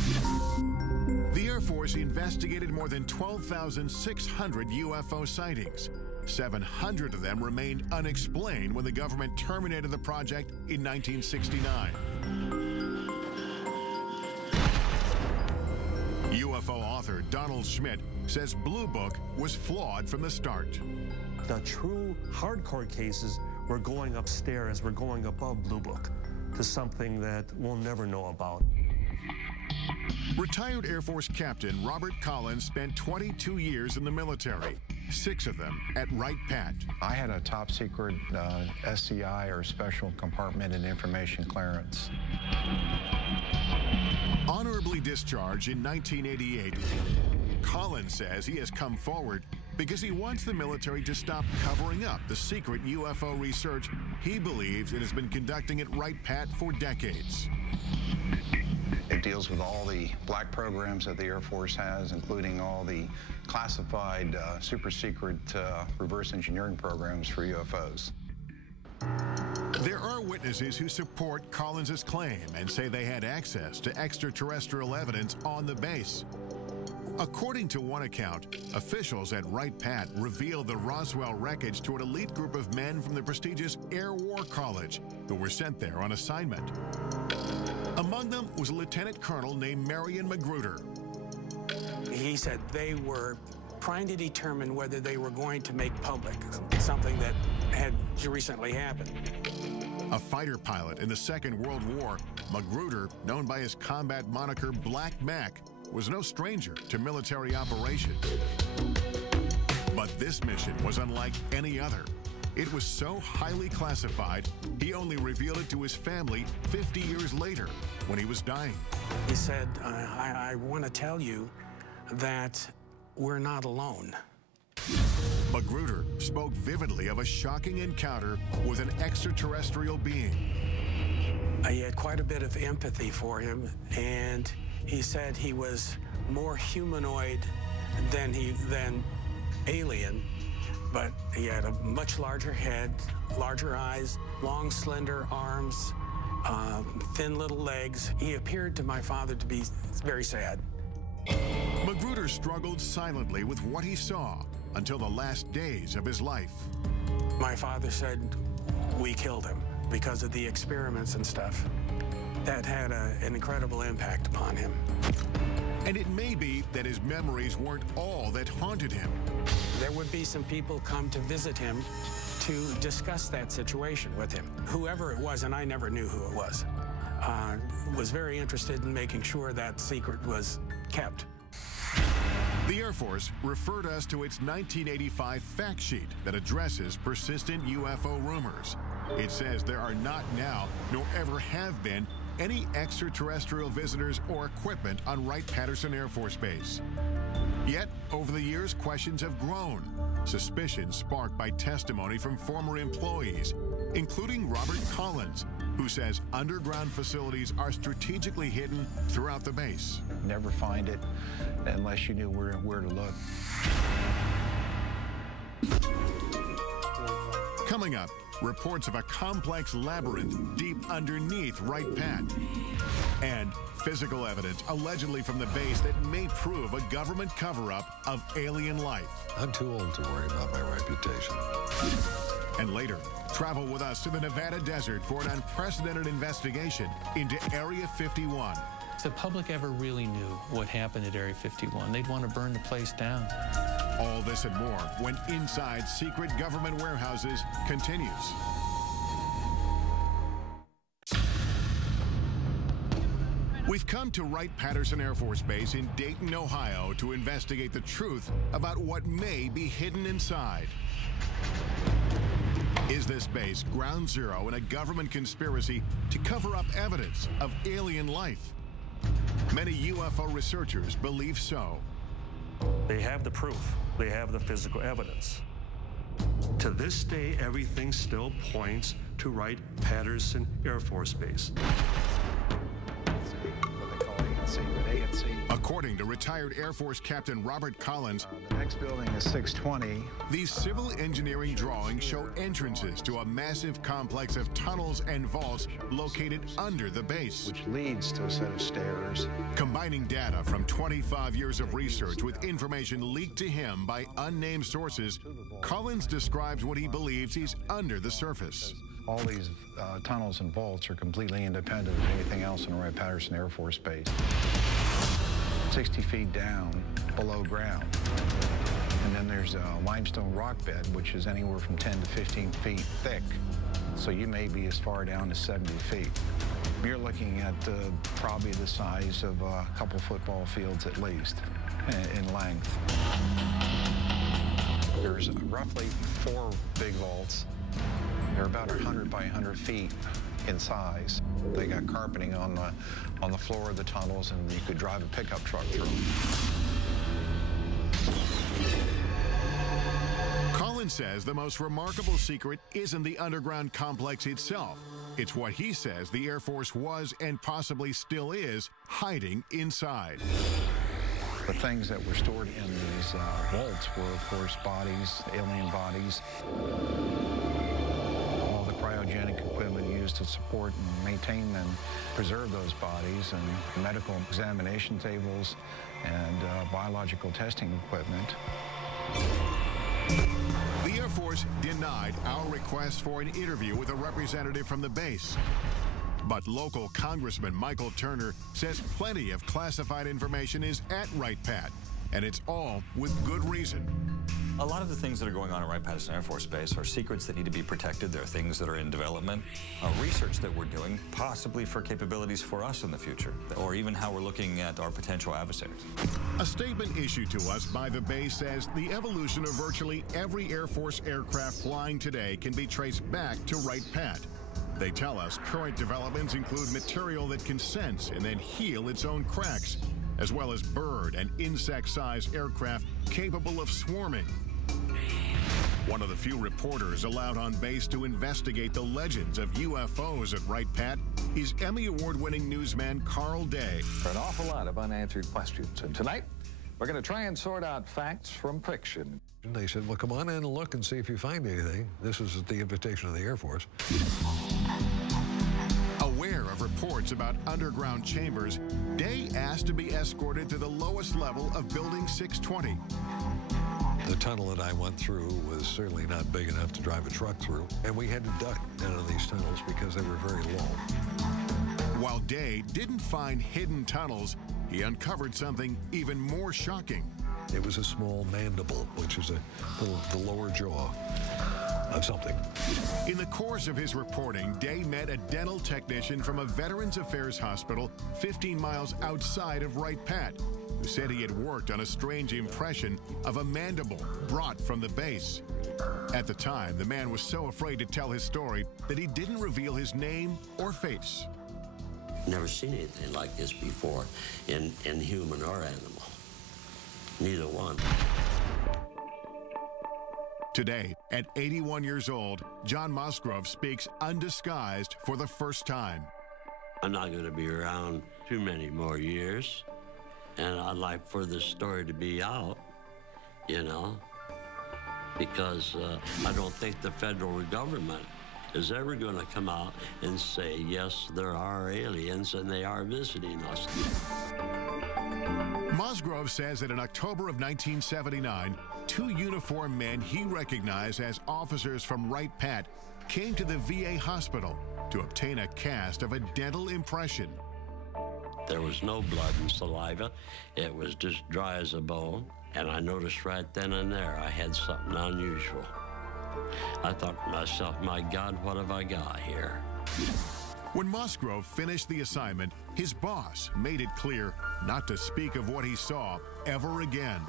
The Air Force investigated more than 12,600 UFO sightings. 700 of them remained unexplained when the government terminated the project in 1969. UFO author Donald Schmidt says Blue Book was flawed from the start. The true hardcore cases were going upstairs, we're going above Blue Book to something that we'll never know about. Retired Air Force Captain Robert Collins spent 22 years in the military, 6 of them at Wright-Pat. I had a top secret SCI, or Special Compartment and Information Clearance. Honorably discharged in 1988, Collins says he has come forward because he wants the military to stop covering up the secret UFO research he believes it has been conducting at Wright-Pat for decades. In deals with all the black programs that the Air Force has, including all the classified, super secret reverse engineering programs for UFOs. There are witnesses who support Collins's claim and say they had access to extraterrestrial evidence on the base. According to one account, officials at Wright-Patt revealed the Roswell wreckage to an elite group of men from the prestigious Air War College who were sent there on assignment. Among them was a lieutenant colonel named Marion Magruder. He said they were trying to determine whether they were going to make public something that had recently happened. A fighter pilot in the Second World War, Magruder, known by his combat moniker Black Mac, was no stranger to military operations. But this mission was unlike any other. It was so highly classified, he only revealed it to his family 50 years later when he was dying. He said, I want to tell you that we're not alone. Magruder spoke vividly of a shocking encounter with an extraterrestrial being. He had quite a bit of empathy for him, and he said he was more humanoid than alien, but he had a much larger head, larger eyes, long, slender arms, thin little legs. He appeared to my father to be very sad. Magruder struggled silently with what he saw until the last days of his life. My father said we killed him because of the experiments and stuff. That had an incredible impact upon him. And it may be that his memories weren't all that haunted him. There would be some people come to visit him to discuss that situation with him. Whoever it was, and I never knew who it was very interested in making sure that secret was kept. The Air Force referred us to its 1985 fact sheet that addresses persistent UFO rumors. It says there are not now, nor ever have been, any extraterrestrial visitors or equipment on Wright-Patterson Air Force Base. Yet, over the years, questions have grown. Suspicions sparked by testimony from former employees, including Robert Collins, who says underground facilities are strategically hidden throughout the base. Never find it unless you knew where to look. Coming up, reports of a complex labyrinth deep underneath Wright-Patt. And physical evidence allegedly from the base that may prove a government cover-up of alien life. I'm too old to worry about my reputation. And later, travel with us to the Nevada desert for an unprecedented investigation into Area 51. If the public ever really knew what happened at Area 51, they'd want to burn the place down. All this and more when Inside Secret Government Warehouses continues. We've come to Wright-Patterson Air Force Base in Dayton, Ohio to investigate the truth about what may be hidden inside. Is this base ground zero in a government conspiracy to cover up evidence of alien life? Many UFO researchers believe so. They have the proof. They have the physical evidence. To this day, everything still points to Wright-Patterson Air Force Base. According to retired Air Force Captain Robert Collins, the next building is 620. These civil engineering drawings show entrances to a massive complex of tunnels and vaults located under the base, which leads to a set of stairs. Combining data from 25 years of research with information leaked to him by unnamed sources, Collins describes what he believes he's under the surface. All these tunnels and vaults are completely independent of anything else in Wright-Patterson Air Force Base. 60 feet down below ground. And then there's a limestone rock bed, which is anywhere from 10 to 15 feet thick. So you may be as far down as 70 feet. You're looking at probably the size of a couple football fields at least in length. There's roughly 4 big vaults. They're about 100 by 100 feet in size. They got carpeting on the floor of the tunnels, and you could drive a pickup truck through them. Collins says the most remarkable secret isn't the underground complex itself, It's what he says the Air Force was and possibly still is hiding inside. The things that were stored in these vaults were, of course, bodies, alien bodies, all the cryogenic equipment used to support and maintain and preserve those bodies, and medical examination tables and biological testing equipment. The Air Force denied our request for an interview with a representative from the base. But local Congressman Michael Turner says plenty of classified information is at Wright-Patt, and it's all with good reason. A lot of the things that are going on at Wright-Patterson Air Force Base are secrets that need to be protected. There are things that are in development, research that we're doing, possibly for capabilities for us in the future, or even how we're looking at our potential adversaries. A statement issued to us by the base says the evolution of virtually every Air Force aircraft flying today can be traced back to Wright-Patt. They tell us current developments include material that can sense and then heal its own cracks, as well as bird and insect-sized aircraft capable of swarming. One of the few reporters allowed on base to investigate the legends of UFOs at Wright-Patt is Emmy Award-winning newsman Carl Day. An awful lot of unanswered questions, and tonight we're going to try and sort out facts from fiction. They said, well, come on in and look and see if you find anything. This is at the invitation of the Air Force. Aware of reports about underground chambers, Day asked to be escorted to the lowest level of Building 620. The tunnel that I went through was certainly not big enough to drive a truck through, and we had to duck out of these tunnels because they were very low. While Day didn't find hidden tunnels, he uncovered something even more shocking. It was a small mandible, which is the lower jaw of something. In the course of his reporting, Day met a dental technician from a Veterans Affairs hospital 15 miles outside of Wright-Patt, who said he had worked on a strange impression of a mandible brought from the base. At the time, the man was so afraid to tell his story that he didn't reveal his name or face. Never seen anything like this before in human or animal. Neither one. Today, at 81 years old, John Musgrove speaks undisguised for the first time. I'm not going to be around too many more years, and I'd like for this story to be out, you know, because I don't think the federal government is ever going to come out and say, yes, there are aliens and they are visiting us. Musgrove says that in October of 1979, two uniformed men he recognized as officers from Wright-Patt came to the VA hospital to obtain a cast of a dental impression. There was no blood and saliva. It was just dry as a bone. And I noticed right then and there I had something unusual. I thought to myself, my God, what have I got here? When Musgrove finished the assignment, his boss made it clear not to speak of what he saw ever again.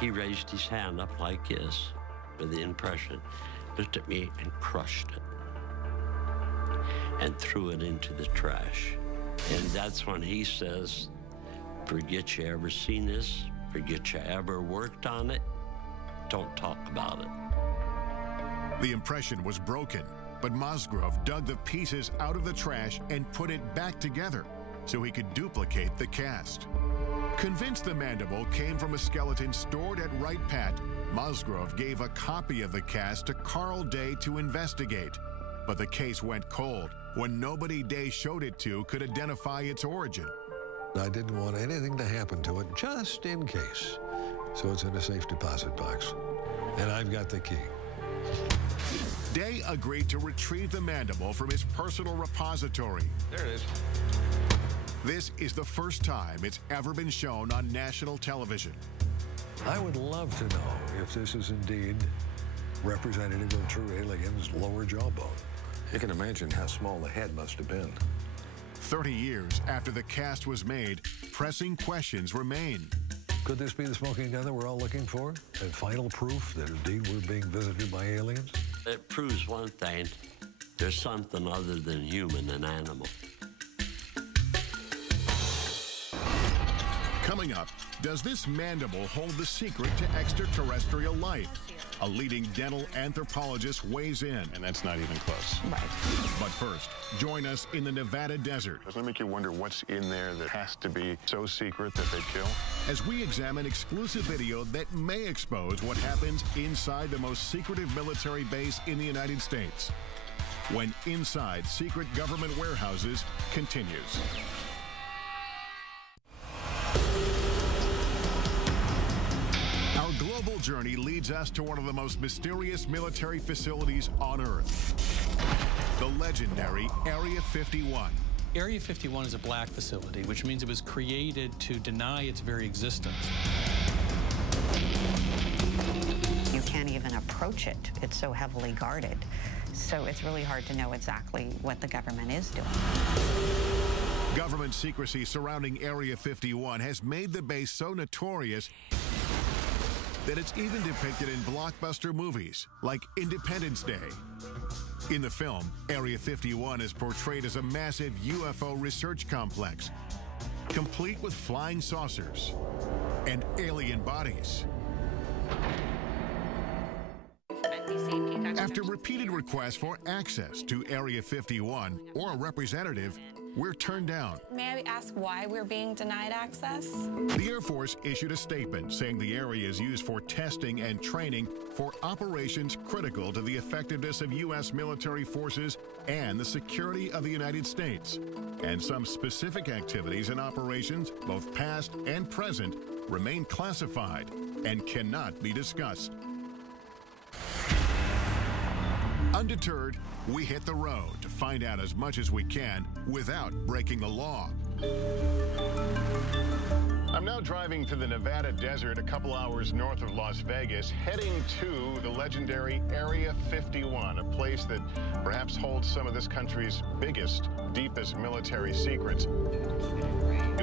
He raised his hand up like this with the impression, looked at me and crushed it and threw it into the trash. And that's when he says, forget you ever seen this, forget you ever worked on it, don't talk about it. The impression was broken, but Musgrove dug the pieces out of the trash and put it back together so he could duplicate the cast. Convinced the mandible came from a skeleton stored at Wright-Patt, Musgrove gave a copy of the cast to Carl Day to investigate. But the case went cold when nobody Day showed it to could identify its origin. I didn't want anything to happen to it, just in case. So it's in a safe deposit box. And I've got the key. Day agreed to retrieve the mandible from his personal repository. There it is. This is the first time it's ever been shown on national television. I would love to know if this is indeed representative of true aliens' lower jawbone. You can imagine how small the head must have been. 30 years after the cast was made, pressing questions remain. Could this be the smoking gun that we're all looking for? And final proof that indeed we're being visited by aliens? It proves one thing. There's something other than human and animal. Coming up, does this mandible hold the secret to extraterrestrial life? a leading dental anthropologist weighs in. And that's not even close. Right. But first, join us in the Nevada desert. Doesn't it make you wonder what's in there that has to be so secret that they kill? As we examine exclusive video that may expose what happens inside the most secretive military base in the United States. When Inside Secret Government Warehouses continues. Our global journey leads us to one of the most mysterious military facilities on Earth. The legendary Area 51. Area 51 is a black facility, which means it was created to deny its very existence. You can't even approach it. It's so heavily guarded. So it's really hard to know exactly what the government is doing. Government secrecy surrounding Area 51 has made the base so notorious that it's even depicted in blockbuster movies like Independence Day. In the film, Area 51 is portrayed as a massive UFO research complex, complete with flying saucers and alien bodies. After repeated requests for access to Area 51 or a representative, we're turned down. May I ask why we're being denied access? The Air Force issued a statement saying the area is used for testing and training for operations critical to the effectiveness of U.S. military forces and the security of the United States. And some specific activities and operations, both past and present, remain classified and cannot be discussed. Undeterred, we hit the road to find out as much as we can without breaking the law. I'm now driving to the Nevada desert a couple hours north of Las Vegas, heading to the legendary Area 51, a place that perhaps holds some of this country's biggest, deepest military secrets.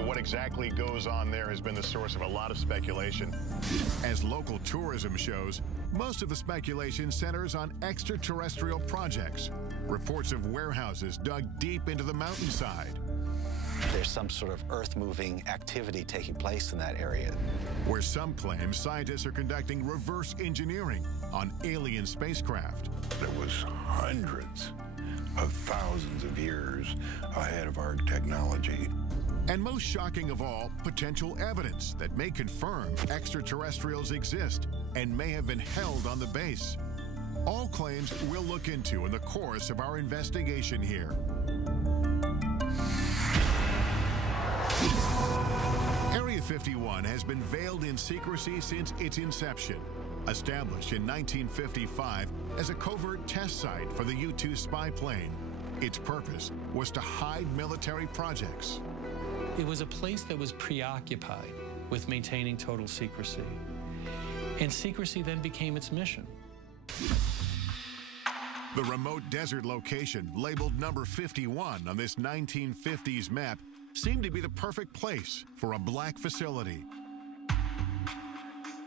What exactly goes on there has been the source of a lot of speculation. As local tourism shows, most of the speculation centers on extraterrestrial projects, reports of warehouses dug deep into the mountainside. There's some sort of earth-moving activity taking place in that area. Where some claim scientists are conducting reverse engineering on alien spacecraft. It was hundreds of thousands of years ahead of our technology. And most shocking of all, potential evidence that may confirm extraterrestrials exist and may have been held on the base. All claims we'll look into in the course of our investigation here. Area 51 has been veiled in secrecy since its inception. Established in 1955 as a covert test site for the U-2 spy plane, its purpose was to hide military projects. It was a place that was preoccupied with maintaining total secrecy. And secrecy then became its mission. The remote desert location, labeled number 51 on this 1950s map, seemed to be the perfect place for a black facility.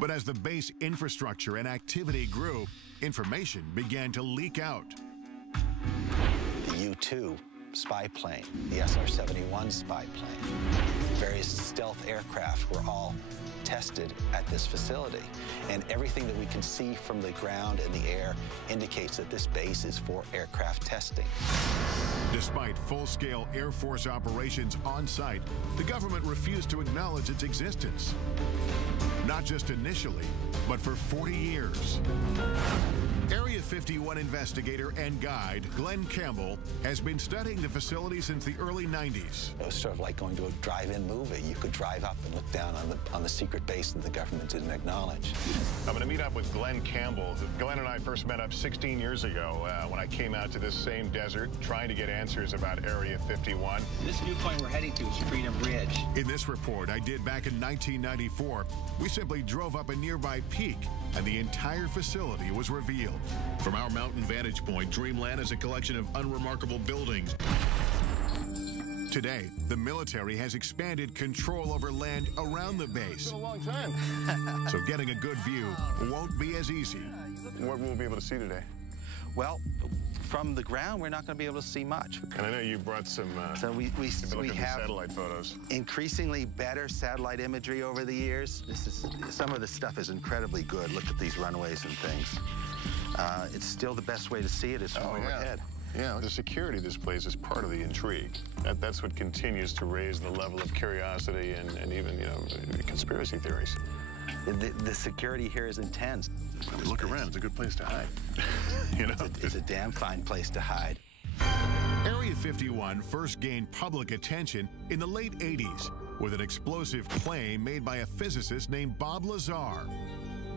But as the base infrastructure and activity grew, information began to leak out. The U-2 spy plane, the SR-71 spy plane, various stealth aircraft were all tested at this facility. And everything that we can see from the ground and the air indicates that this base is for aircraft testing. Despite full-scale Air Force operations on site, the government refused to acknowledge its existence. Not just initially, but for 40 years. Area 51 investigator and guide Glenn Campbell has been studying the facility since the early 90s. It was sort of like going to a drive-in movie. You could drive up and look down on the secret base that the government didn't acknowledge. I'm going to meet up with Glenn Campbell. Glenn and I first met up 16 years ago when I came out to this same desert trying to get answers about Area 51. This viewpoint we're heading to is Freedom Ridge. In this report I did back in 1994, we simply drove up a nearby peak and the entire facility was revealed. From our mountain vantage point, Dreamland is a collection of unremarkable buildings. Today, the military has expanded control over land around the base. It's been a long time. So getting a good view won't be as easy. What will we be able to see today? Well, from the ground, we're not going to be able to see much. And I know you brought some. So we have satellite photos. Increasingly better satellite imagery over the years. Some of the stuff is incredibly good. Look at these runways and things. It's still the best way to see it is from overhead. Yeah, the security of this place is part of the intrigue. That's what continues to raise the level of curiosity and even, conspiracy theories. The security here is intense. When we look around, it's a good place to hide. It's a damn fine place to hide. Area 51 first gained public attention in the late 80s with an explosive claim made by a physicist named Bob Lazar.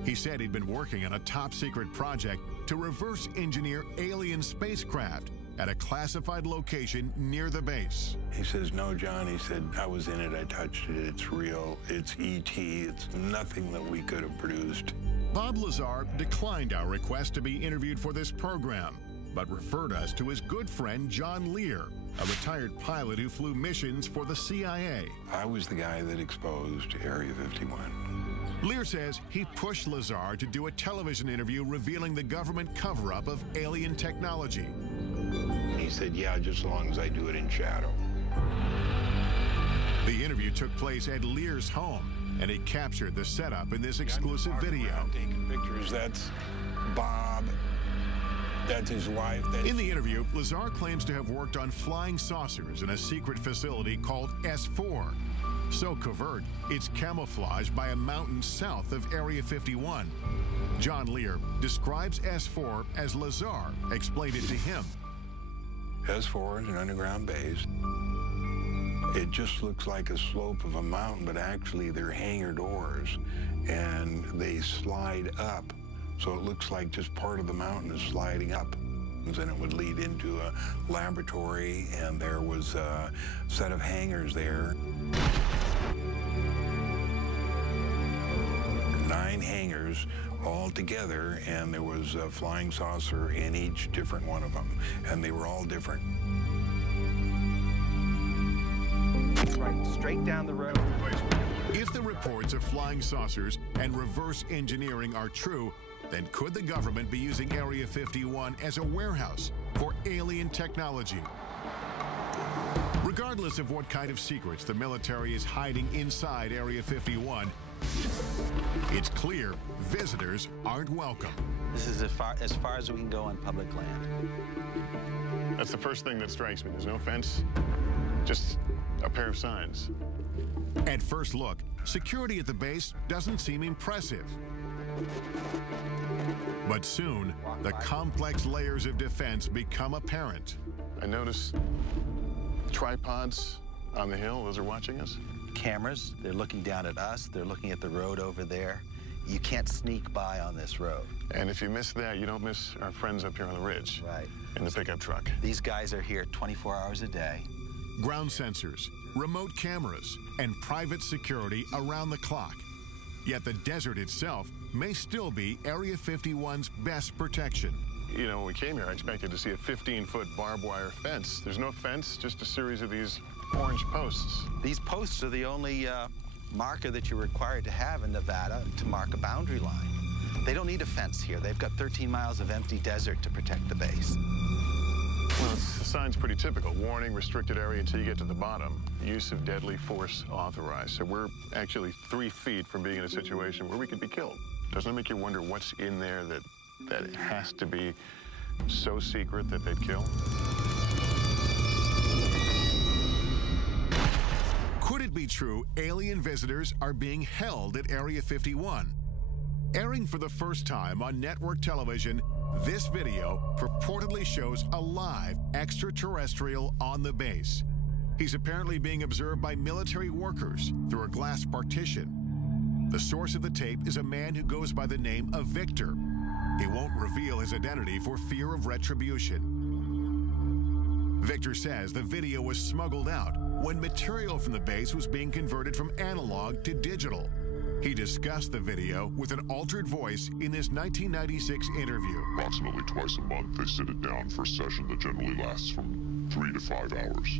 He said he'd been working on a top-secret project to reverse engineer alien spacecraft at a classified location near the base. He says, no, John, he said, I was in it, I touched it, it's real, it's E.T., it's nothing that we could have produced. Bob Lazar declined our request to be interviewed for this program, but referred us to his good friend John Lear, a retired pilot who flew missions for the CIA. I was the guy that exposed Area 51. Lear says he pushed Lazar to do a television interview revealing the government cover-up of alien technology. He said, yeah, just as long as I do it in shadow. The interview took place at Lear's home, and he captured the setup in this exclusive video. Taking pictures, that's Bob. That's his wife. In the interview, Lazar claims to have worked on flying saucers in a secret facility called S4. So covert, it's camouflaged by a mountain south of Area 51. John Lear describes S4 as Lazar explained it to him. S4 is an underground base. It just looks like a slope of a mountain, but actually they're hangar doors, and they slide up. So it looks like just part of the mountain is sliding up. And it would lead into a laboratory, and there was a set of hangars there. 9 hangars all together, and there was a flying saucer in each different one of them, and they were all different. Right, straight down the road. If the reports of flying saucers and reverse engineering are true, then could the government be using Area 51 as a warehouse for alien technology? Regardless of what kind of secrets the military is hiding inside Area 51, it's clear visitors aren't welcome. This is as far as we can go on public land. That's the first thing that strikes me. There's no fence, just a pair of signs. At first look, security at the base doesn't seem impressive. But soon, the complex layers of defense become apparent. I notice tripods on the hill. Those are watching us. Cameras, they're looking down at us. They're looking at the road over there. You can't sneak by on this road. And if you miss that, you don't miss our friends up here on the ridge. Right. In the pickup truck. These guys are here 24 hours a day. Ground sensors, remote cameras, and private security around the clock. Yet the desert itself may still be Area 51's best protection. You know, when we came here, I expected to see a 15-foot barbed wire fence. There's no fence, just a series of these orange posts. These posts are the only marker that you're required to have in Nevada to mark a boundary line. They don't need a fence here. They've got 13 miles of empty desert to protect the base. Well, the sign's pretty typical. Warning, restricted area until you get to the bottom. Use of deadly force authorized. So we're actually 3 feet from being in a situation where we could be killed. Doesn't it make you wonder what's in there that it has to be so secret that they'd kill? Could it be true alien visitors are being held at Area 51? Airing for the first time on network television, this video purportedly shows a live extraterrestrial on the base. He's apparently being observed by military workers through a glass partition. The source of the tape is a man who goes by the name of Victor. He won't reveal his identity for fear of retribution. Victor says the video was smuggled out when material from the base was being converted from analog to digital. He discussed the video with an altered voice in this 1996 interview. Approximately twice a month, they sit it down for a session that generally lasts from 3 to 5 hours.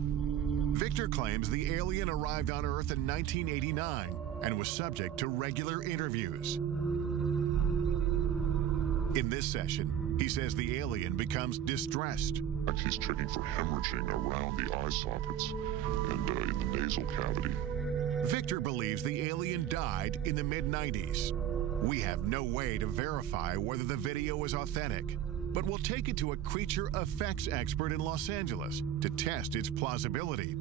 Victor claims the alien arrived on Earth in 1989 and was subject to regular interviews. In this session, He says the alien becomes distressed. Like he's checking for hemorrhaging around the eye sockets and in the nasal cavity. Victor believes the alien died in the mid-90s. We have no way to verify whether the video is authentic, but we'll take it to a creature effects expert in Los Angeles to test its plausibility.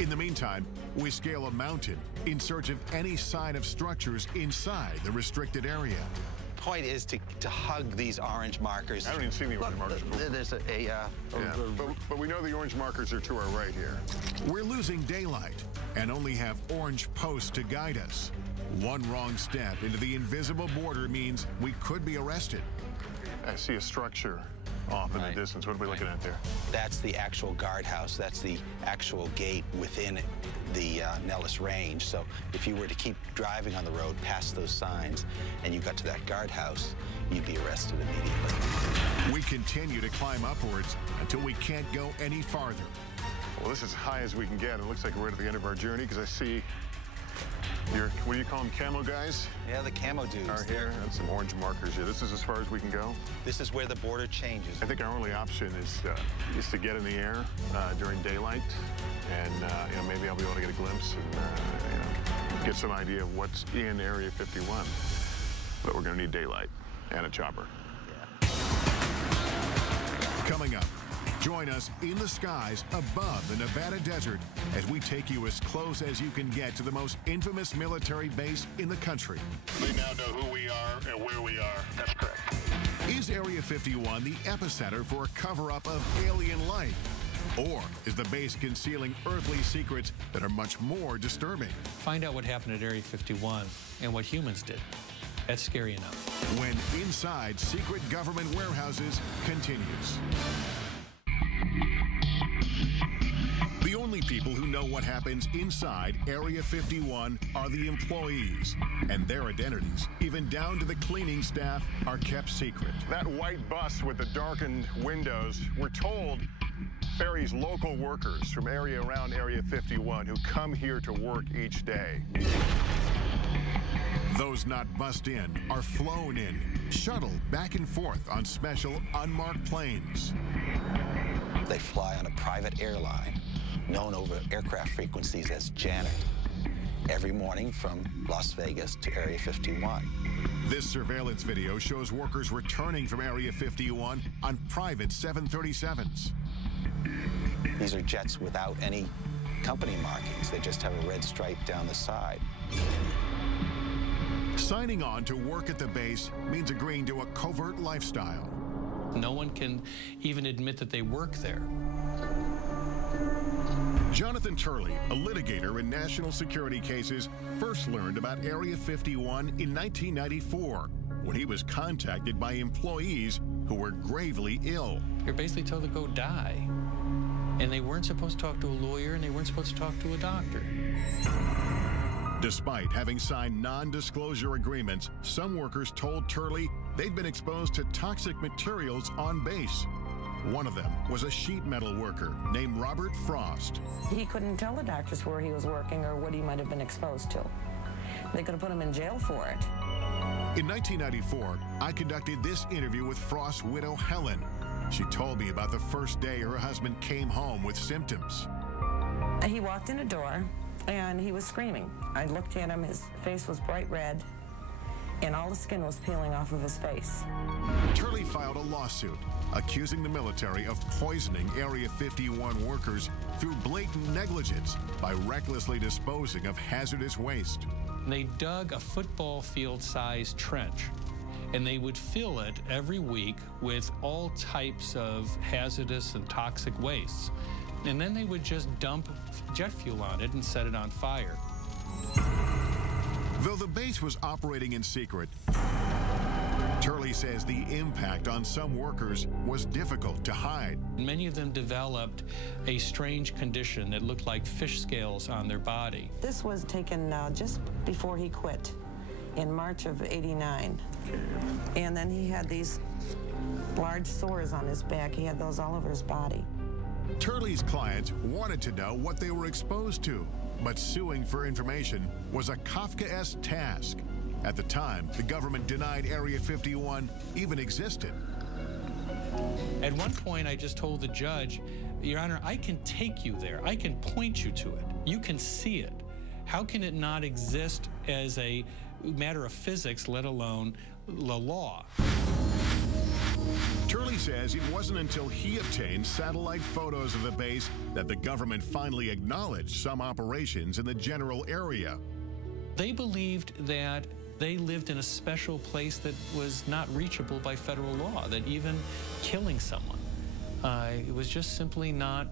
In the meantime, we scale a mountain in search of any sign of structures inside the restricted area. The point is to hug these orange markers. I don't even see the orange markers. There's but we know the orange markers are to our right here. We're losing daylight and only have orange posts to guide us. One wrong step into the invisible border means we could be arrested. I see a structure off in the distance. What are we looking at there? That's the actual guardhouse. That's the actual gate within the Nellis Range. So if you were to keep driving on the road past those signs and you got to that guardhouse, you'd be arrested immediately. We continue to climb upwards until we can't go any farther. Well, this is as high as we can get. It looks like we're at the end of our journey because I see what do you call them, camo guys? Yeah, the camo dudes. Are here, and some orange markers here. This is as far as we can go? This is where the border changes. I think our only option is to get in the air during daylight, and maybe I'll be able to get a glimpse and get some idea of what's in Area 51. But we're going to need daylight and a chopper. Yeah. Coming up, join us in the skies above the Nevada desert as we take you as close as you can get to the most infamous military base in the country. They now know who we are and where we are. That's correct. Is Area 51 the epicenter for a cover-up of alien life? Or is the base concealing earthly secrets that are much more disturbing? Find out what happened at Area 51 and what humans did. That's scary enough. When Inside Secret Government Warehouses continues. The only people who know what happens inside Area 51 are the employees, and their identities, even down to the cleaning staff, are kept secret. That white bus with the darkened windows, we're told, ferries local workers from around Area 51 who come here to work each day. Those not bussed in are flown in, shuttled back and forth on special unmarked planes. They fly on a private airline known over aircraft frequencies as Janet every morning from Las Vegas to Area 51. This surveillance video shows workers returning from Area 51 on private 737s. These are jets without any company markings. They just have a red stripe down the side. Signing on to work at the base means agreeing to a covert lifestyle. No one can even admit that they work there. Jonathan Turley, a litigator in national security cases, first learned about Area 51 in 1994 when he was contacted by employees who were gravely ill. You're basically told to go die. And they weren't supposed to talk to a lawyer, and they weren't supposed to talk to a doctor. Despite having signed non-disclosure agreements, some workers told Turley they'd been exposed to toxic materials on base. One of them was a sheet metal worker named Robert Frost. He couldn't tell the doctors where he was working or what he might have been exposed to. They could have put him in jail for it. In 1994, I conducted this interview with Frost's widow, Helen. She told me about the first day her husband came home with symptoms. He walked in a door, and he was screaming. I looked at him, his face was bright red, and all the skin was peeling off of his face. Turley filed a lawsuit accusing the military of poisoning Area 51 workers through blatant negligence by recklessly disposing of hazardous waste. They dug a football field-sized trench, and they would fill it every week with all types of hazardous and toxic wastes. And then they would just dump jet fuel on it and set it on fire. Though the base was operating in secret, Turley says the impact on some workers was difficult to hide. Many of them developed a strange condition that looked like fish scales on their body. This was taken just before he quit in March of '89. And then he had these large sores on his back. He had those all over his body. Turley's clients wanted to know what they were exposed to, but suing for information was a Kafkaesque task. At the time, the government denied Area 51 even existed. At one point, I just told the judge, Your Honor, I can take you there. I can point you to it. You can see it. How can it not exist as a matter of physics, let alone the law? Turley says it wasn't until he obtained satellite photos of the base that the government finally acknowledged some operations in the general area. They believed that they lived in a special place that was not reachable by federal law, that even killing someone, it was just simply not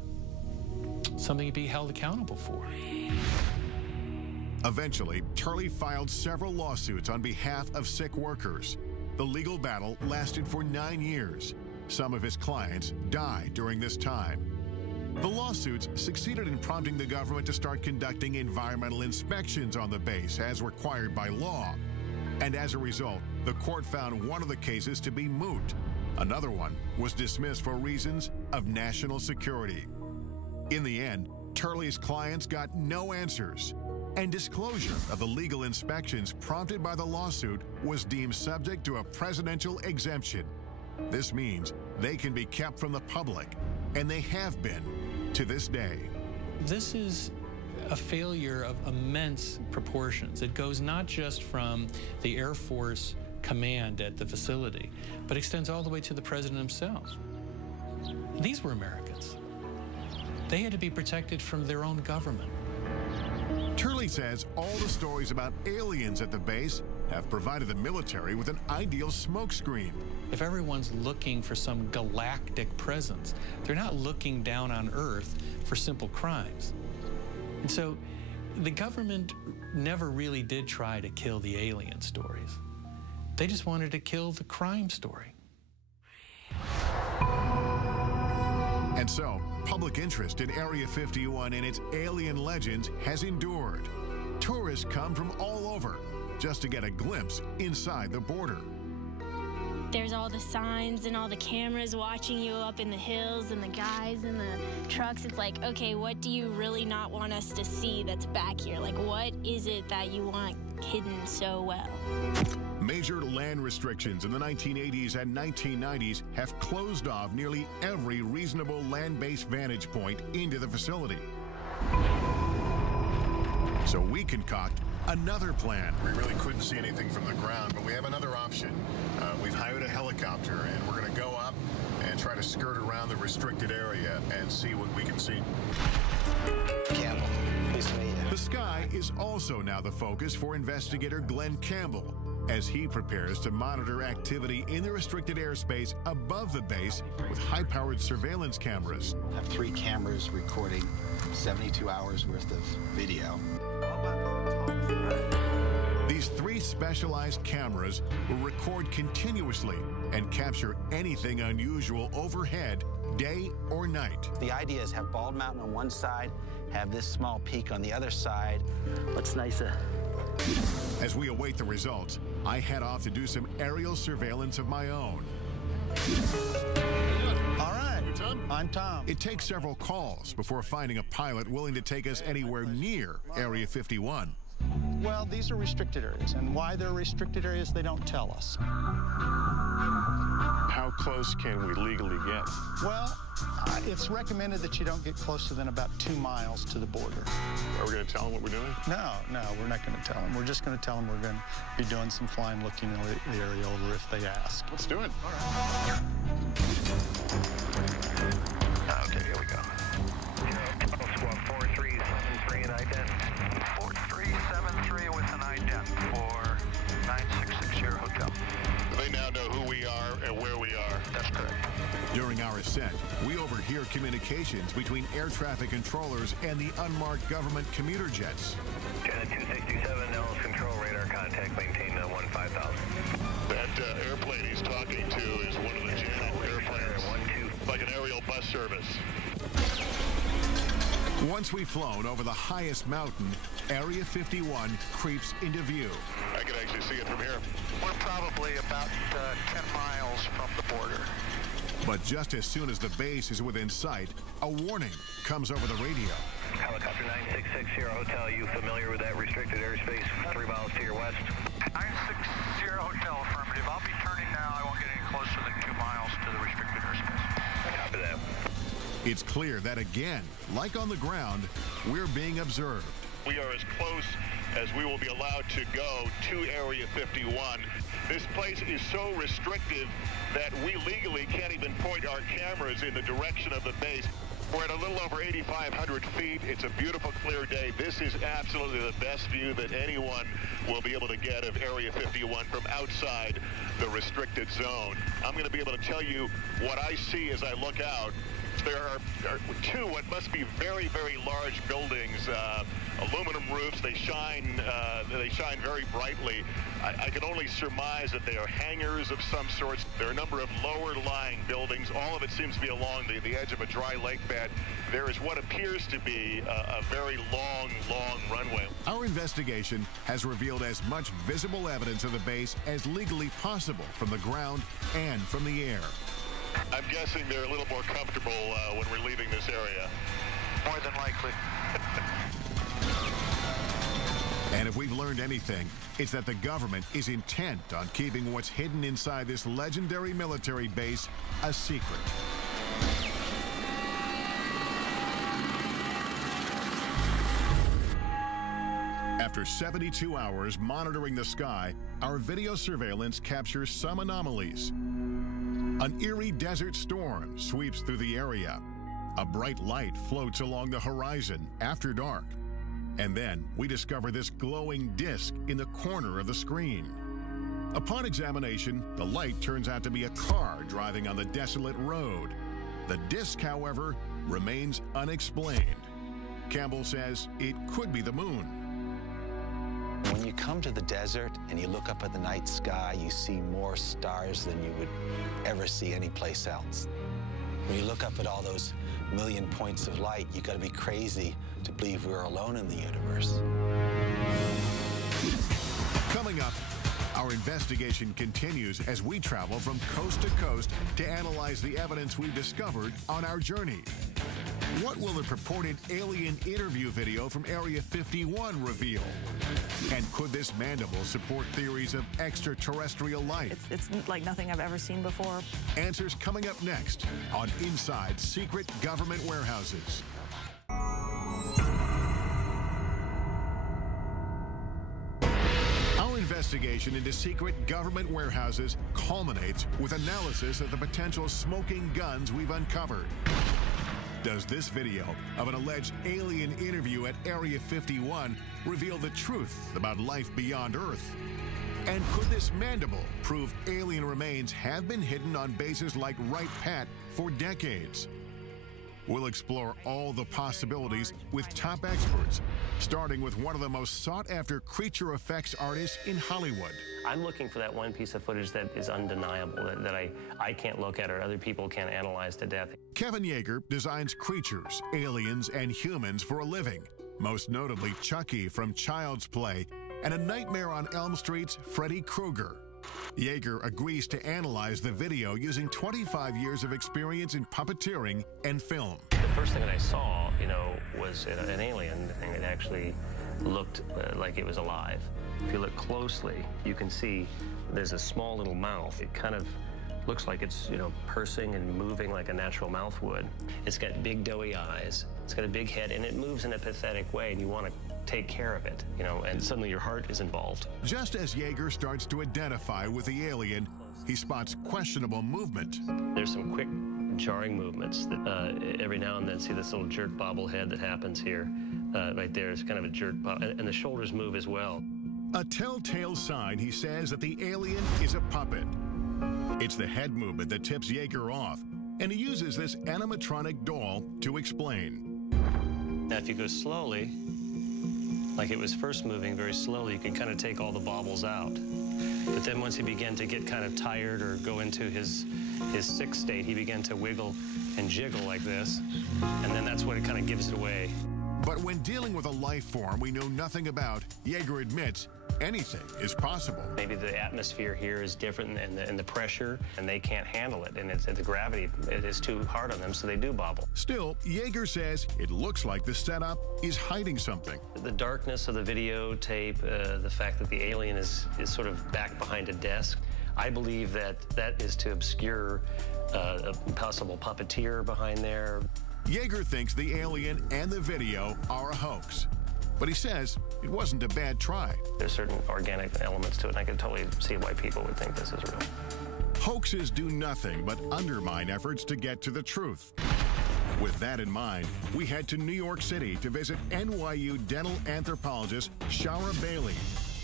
something to be held accountable for. Eventually, Turley filed several lawsuits on behalf of sick workers. The legal battle lasted for 9 years. Some of his clients died during this time. The lawsuits succeeded in prompting the government to start conducting environmental inspections on the base as required by law. And as a result, the court found one of the cases to be moot. Another one was dismissed for reasons of national security. In the end, Turley's clients got no answers, and disclosure of the legal inspections prompted by the lawsuit was deemed subject to a presidential exemption. This means they can be kept from the public, and they have been to this day. This is a failure of immense proportions. It goes not just from the Air Force command at the facility, but extends all the way to the president himself. These were Americans. They had to be protected from their own government. Turley says all the stories about aliens at the base have provided the military with an ideal smokescreen. If everyone's looking for some galactic presence, they're not looking down on Earth for simple crimes. And so the government never really did try to kill the alien stories. They just wanted to kill the crime story. And so, public interest in Area 51 and its alien legends has endured. Tourists come from all over just to get a glimpse inside the border. There's all the signs and all the cameras watching you up in the hills and the guys in the trucks. It's like, okay, what do you really not want us to see that's back here? Like, what is it that you want hidden so well? Major land restrictions in the 1980s and 1990s have closed off nearly every reasonable land-based vantage point into the facility. So we concoct another plan. We really couldn't see anything from the ground, but we have another option. We've hired a helicopter, and we're going to go up and try to skirt around the restricted area and see what we can see. Campbell, pleased to meet you. The sky is also now the focus for investigator Glenn Campbell, as he prepares to monitor activity in the restricted airspace above the base with high-powered surveillance cameras. I have 3 cameras recording 72 hours worth of video. These 3 specialized cameras will record continuously and capture anything unusual overhead, day or night. The idea is have Bald Mountain on one side, have this small peak on the other side. What's nicer? As we await the results, I head off to do some aerial surveillance of my own. All right, I'm Tom. It takes several calls before finding a pilot willing to take us anywhere near Area 51. Well, these are restricted areas, and why they're restricted areas, they don't tell us. How close can we legally get? Well, it's recommended that you don't get closer than about 2 miles to the border. Are we going to tell them what we're doing? No, we're not going to tell them. We're just going to tell them we're going to be doing some flying, looking the area over if they ask. Let's do it. All right. Okay, here we go. Squad 4373 and ident. 4373 with an ident for 9660 Hotel. They now know who we are and where we are. That's correct. During our ascent, we overhear communications between air traffic controllers and the unmarked government commuter jets. Janet 267, Nellis control radar contact, maintain 15,000. That airplane he's talking to is one of the Janet airplanes. Like an aerial bus service. Once we've flown over the highest mountain, Area 51 creeps into view. I can actually see it from here. We're probably about 10 miles from the border. But just as soon as the base is within sight, a warning comes over the radio. Helicopter 9660 Hotel, you familiar with that restricted airspace 3 miles to your west? 960 Hotel, affirmative. I'll be turning now. I won't get any closer than 2 miles to the restricted airspace. Copy that. It's clear that again, like on the ground, we're being observed. We are as close as we will be allowed to go to Area 51. This place is so restrictive that we legally can't even point our cameras in the direction of the base. We're at a little over 8,500 feet. It's a beautiful, clear day. This is absolutely the best view that anyone will be able to get of Area 51 from outside the restricted zone. I'm going to be able to tell you what I see as I look out. There are two what must be very, very large buildings, aluminum roofs. They shine very brightly. I can only surmise that they are hangars of some sorts. There are a number of lower-lying buildings. All of it seems to be along the edge of a dry lake bed. There is what appears to be a very long runway. Our investigation has revealed as much visible evidence of the base as legally possible from the ground and from the air. I'm guessing they're a little more comfortable when we're leaving this area. More than likely. And if we've learned anything, it's that the government is intent on keeping what's hidden inside this legendary military base a secret. After 72 hours monitoring the sky, our video surveillance captures some anomalies. An eerie desert storm sweeps through the area. A bright light floats along the horizon after dark. And then we discover this glowing disc in the corner of the screen. Upon examination, the light turns out to be a car driving on the desolate road. The disc, however, remains unexplained. Campbell says it could be the moon. When you come to the desert and you look up at the night sky, you see more stars than you would ever see anyplace else. When you look up at all those million points of light, you got to be crazy to believe we're alone in the universe. Coming up, our investigation continues as we travel from coast to coast to analyze the evidence we've discovered on our journey. What will the purported alien interview video from Area 51 reveal? And could this mandible support theories of extraterrestrial life? It's like nothing I've ever seen before. Answers coming up next on Inside Secret Government Warehouses. Our investigation into secret government warehouses culminates with analysis of the potential smoking guns we've uncovered. Does this video of an alleged alien interview at Area 51 reveal the truth about life beyond Earth? And could this mandible prove alien remains have been hidden on bases like Wright Pat for decades? We'll explore all the possibilities with top experts, starting with one of the most sought-after creature effects artists in Hollywood. I'm looking for that one piece of footage that is undeniable, that I can't look at or other people can't analyze to death. Kevin Yeager designs creatures, aliens, and humans for a living, most notably Chucky from Child's Play and A Nightmare on Elm Street's Freddy Krueger. Yeager agrees to analyze the video using 25 years of experience in puppeteering and film. The first thing that I saw, was an alien, and it actually looked like it was alive. If you look closely, you can see there's a small little mouth. It kind of looks like it's, pursing and moving like a natural mouth would. It's got big doughy eyes. It's got a big head, and it moves in a pathetic way, and you want to take care of it, and suddenly your heart is involved. Just as Yeager starts to identify with the alien, he spots questionable movement. There's some quick, jarring movements that every now and then see this little jerk bobblehead that happens here. Right there is kind of a jerk bob, and the shoulders move as well. A telltale sign, he says, that the alien is a puppet. It's the head movement that tips Yeager off, and he uses this animatronic doll to explain. Now, if you go slowly, like it was first moving very slowly, you can kind of take all the bobbles out. But then once he began to get kind of tired or go into his sick state, he began to wiggle and jiggle like this, and then that's what it kind of gives it away. But when dealing with a life form we know nothing about, Yeager admits anything is possible. Maybe the atmosphere here is different and the pressure, and they can't handle it, and the gravity it is too hard on them, so they do bobble. Still, Yeager says it looks like the setup is hiding something. The darkness of the videotape, the fact that the alien is sort of back behind a desk, I believe that is to obscure a possible puppeteer behind there. Yeager thinks the alien and the video are a hoax, but he says it wasn't a bad try. There's certain organic elements to it, and I can totally see why people would think this is real. Hoaxes do nothing but undermine efforts to get to the truth. With that in mind, we head to New York City to visit NYU dental anthropologist Shara Bailey.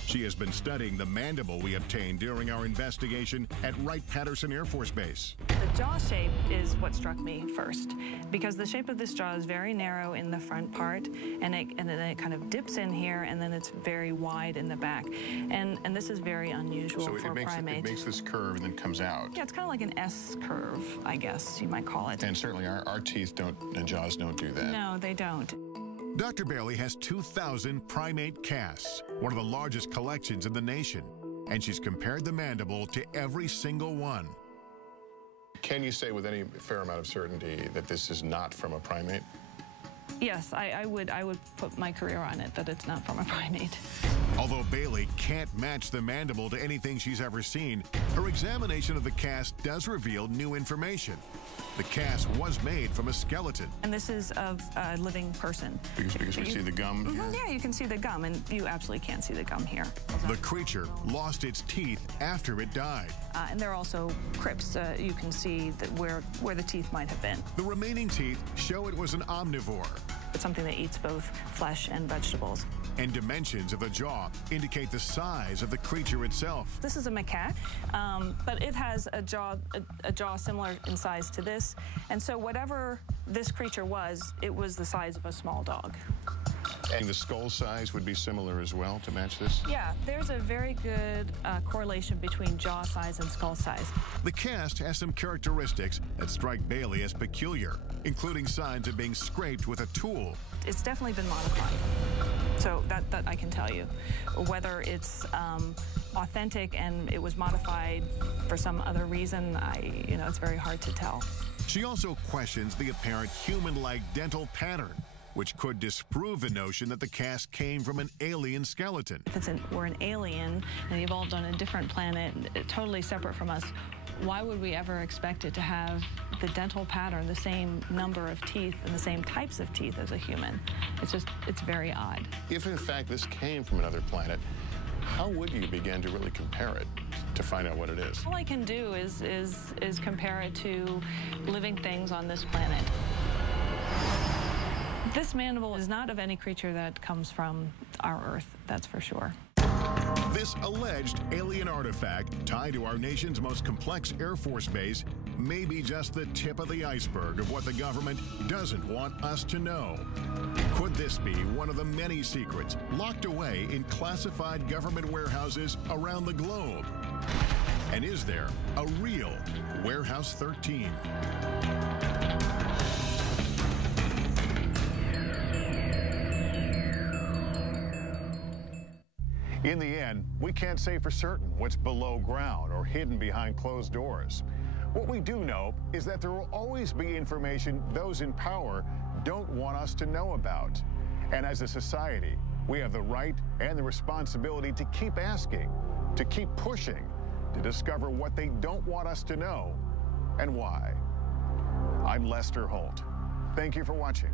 She has been studying the mandible we obtained during our investigation at Wright-Patterson Air Force Base. The jaw shape is what struck me first, because the shape of this jaw is very narrow in the front part, and then it kind of dips in here, and then it's very wide in the back. And this is very unusual for a primate. It makes this curve and then comes out. Yeah, it's kind of like an S curve, I guess you might call it. And certainly our teeth and jaws don't do that. No, they don't. Dr. Bailey has 2,000 primate casts, one of the largest collections in the nation, and she's compared the mandible to every single one. Can you say with any fair amount of certainty that this is not from a primate? Yes, I would put my career on it that it's not from a primate. Although Bailey can't match the mandible to anything she's ever seen, her examination of the cast does reveal new information. The cast was made from a skeleton. And this is of a living person. Because we see the gum here? Yeah, you can see the gum, and you absolutely can't see the gum here. The creature lost its teeth after it died. And there are also crypts. You can see that where the teeth might have been. The remaining teeth show it was an omnivore. It's something that eats both flesh and vegetables. And dimensions of the jaw indicate the size of the creature itself. This is a macaque, but it has a jaw similar in size to this. And so whatever this creature was, it was the size of a small dog. And the skull size would be similar as well to match this? Yeah, there's a very good correlation between jaw size and skull size. The cast has some characteristics that strike Bailey as peculiar, including signs of being scraped with a tool. It's definitely been modified, so that I can tell you. Whether it's authentic and it was modified for some other reason, it's very hard to tell. She also questions the apparent human-like dental pattern, which could disprove the notion that the cast came from an alien skeleton. If we're an alien and evolved on a different planet, totally separate from us, why would we ever expect it to have the dental pattern, the same number of teeth and the same types of teeth as a human? It's very odd. If in fact this came from another planet, how would you begin to really compare it to find out what it is? All I can do is compare it to living things on this planet. This mandible is not of any creature that comes from our Earth, that's for sure. This alleged alien artifact tied to our nation's most complex Air Force base may be just the tip of the iceberg of what the government doesn't want us to know. Could this be one of the many secrets locked away in classified government warehouses around the globe? And is there a real Warehouse 13? In the end, we can't say for certain what's below ground or hidden behind closed doors. What we do know is that there will always be information those in power don't want us to know about. And as a society, we have the right and the responsibility to keep asking, to keep pushing, to discover what they don't want us to know and why. I'm Lester Holt. Thank you for watching.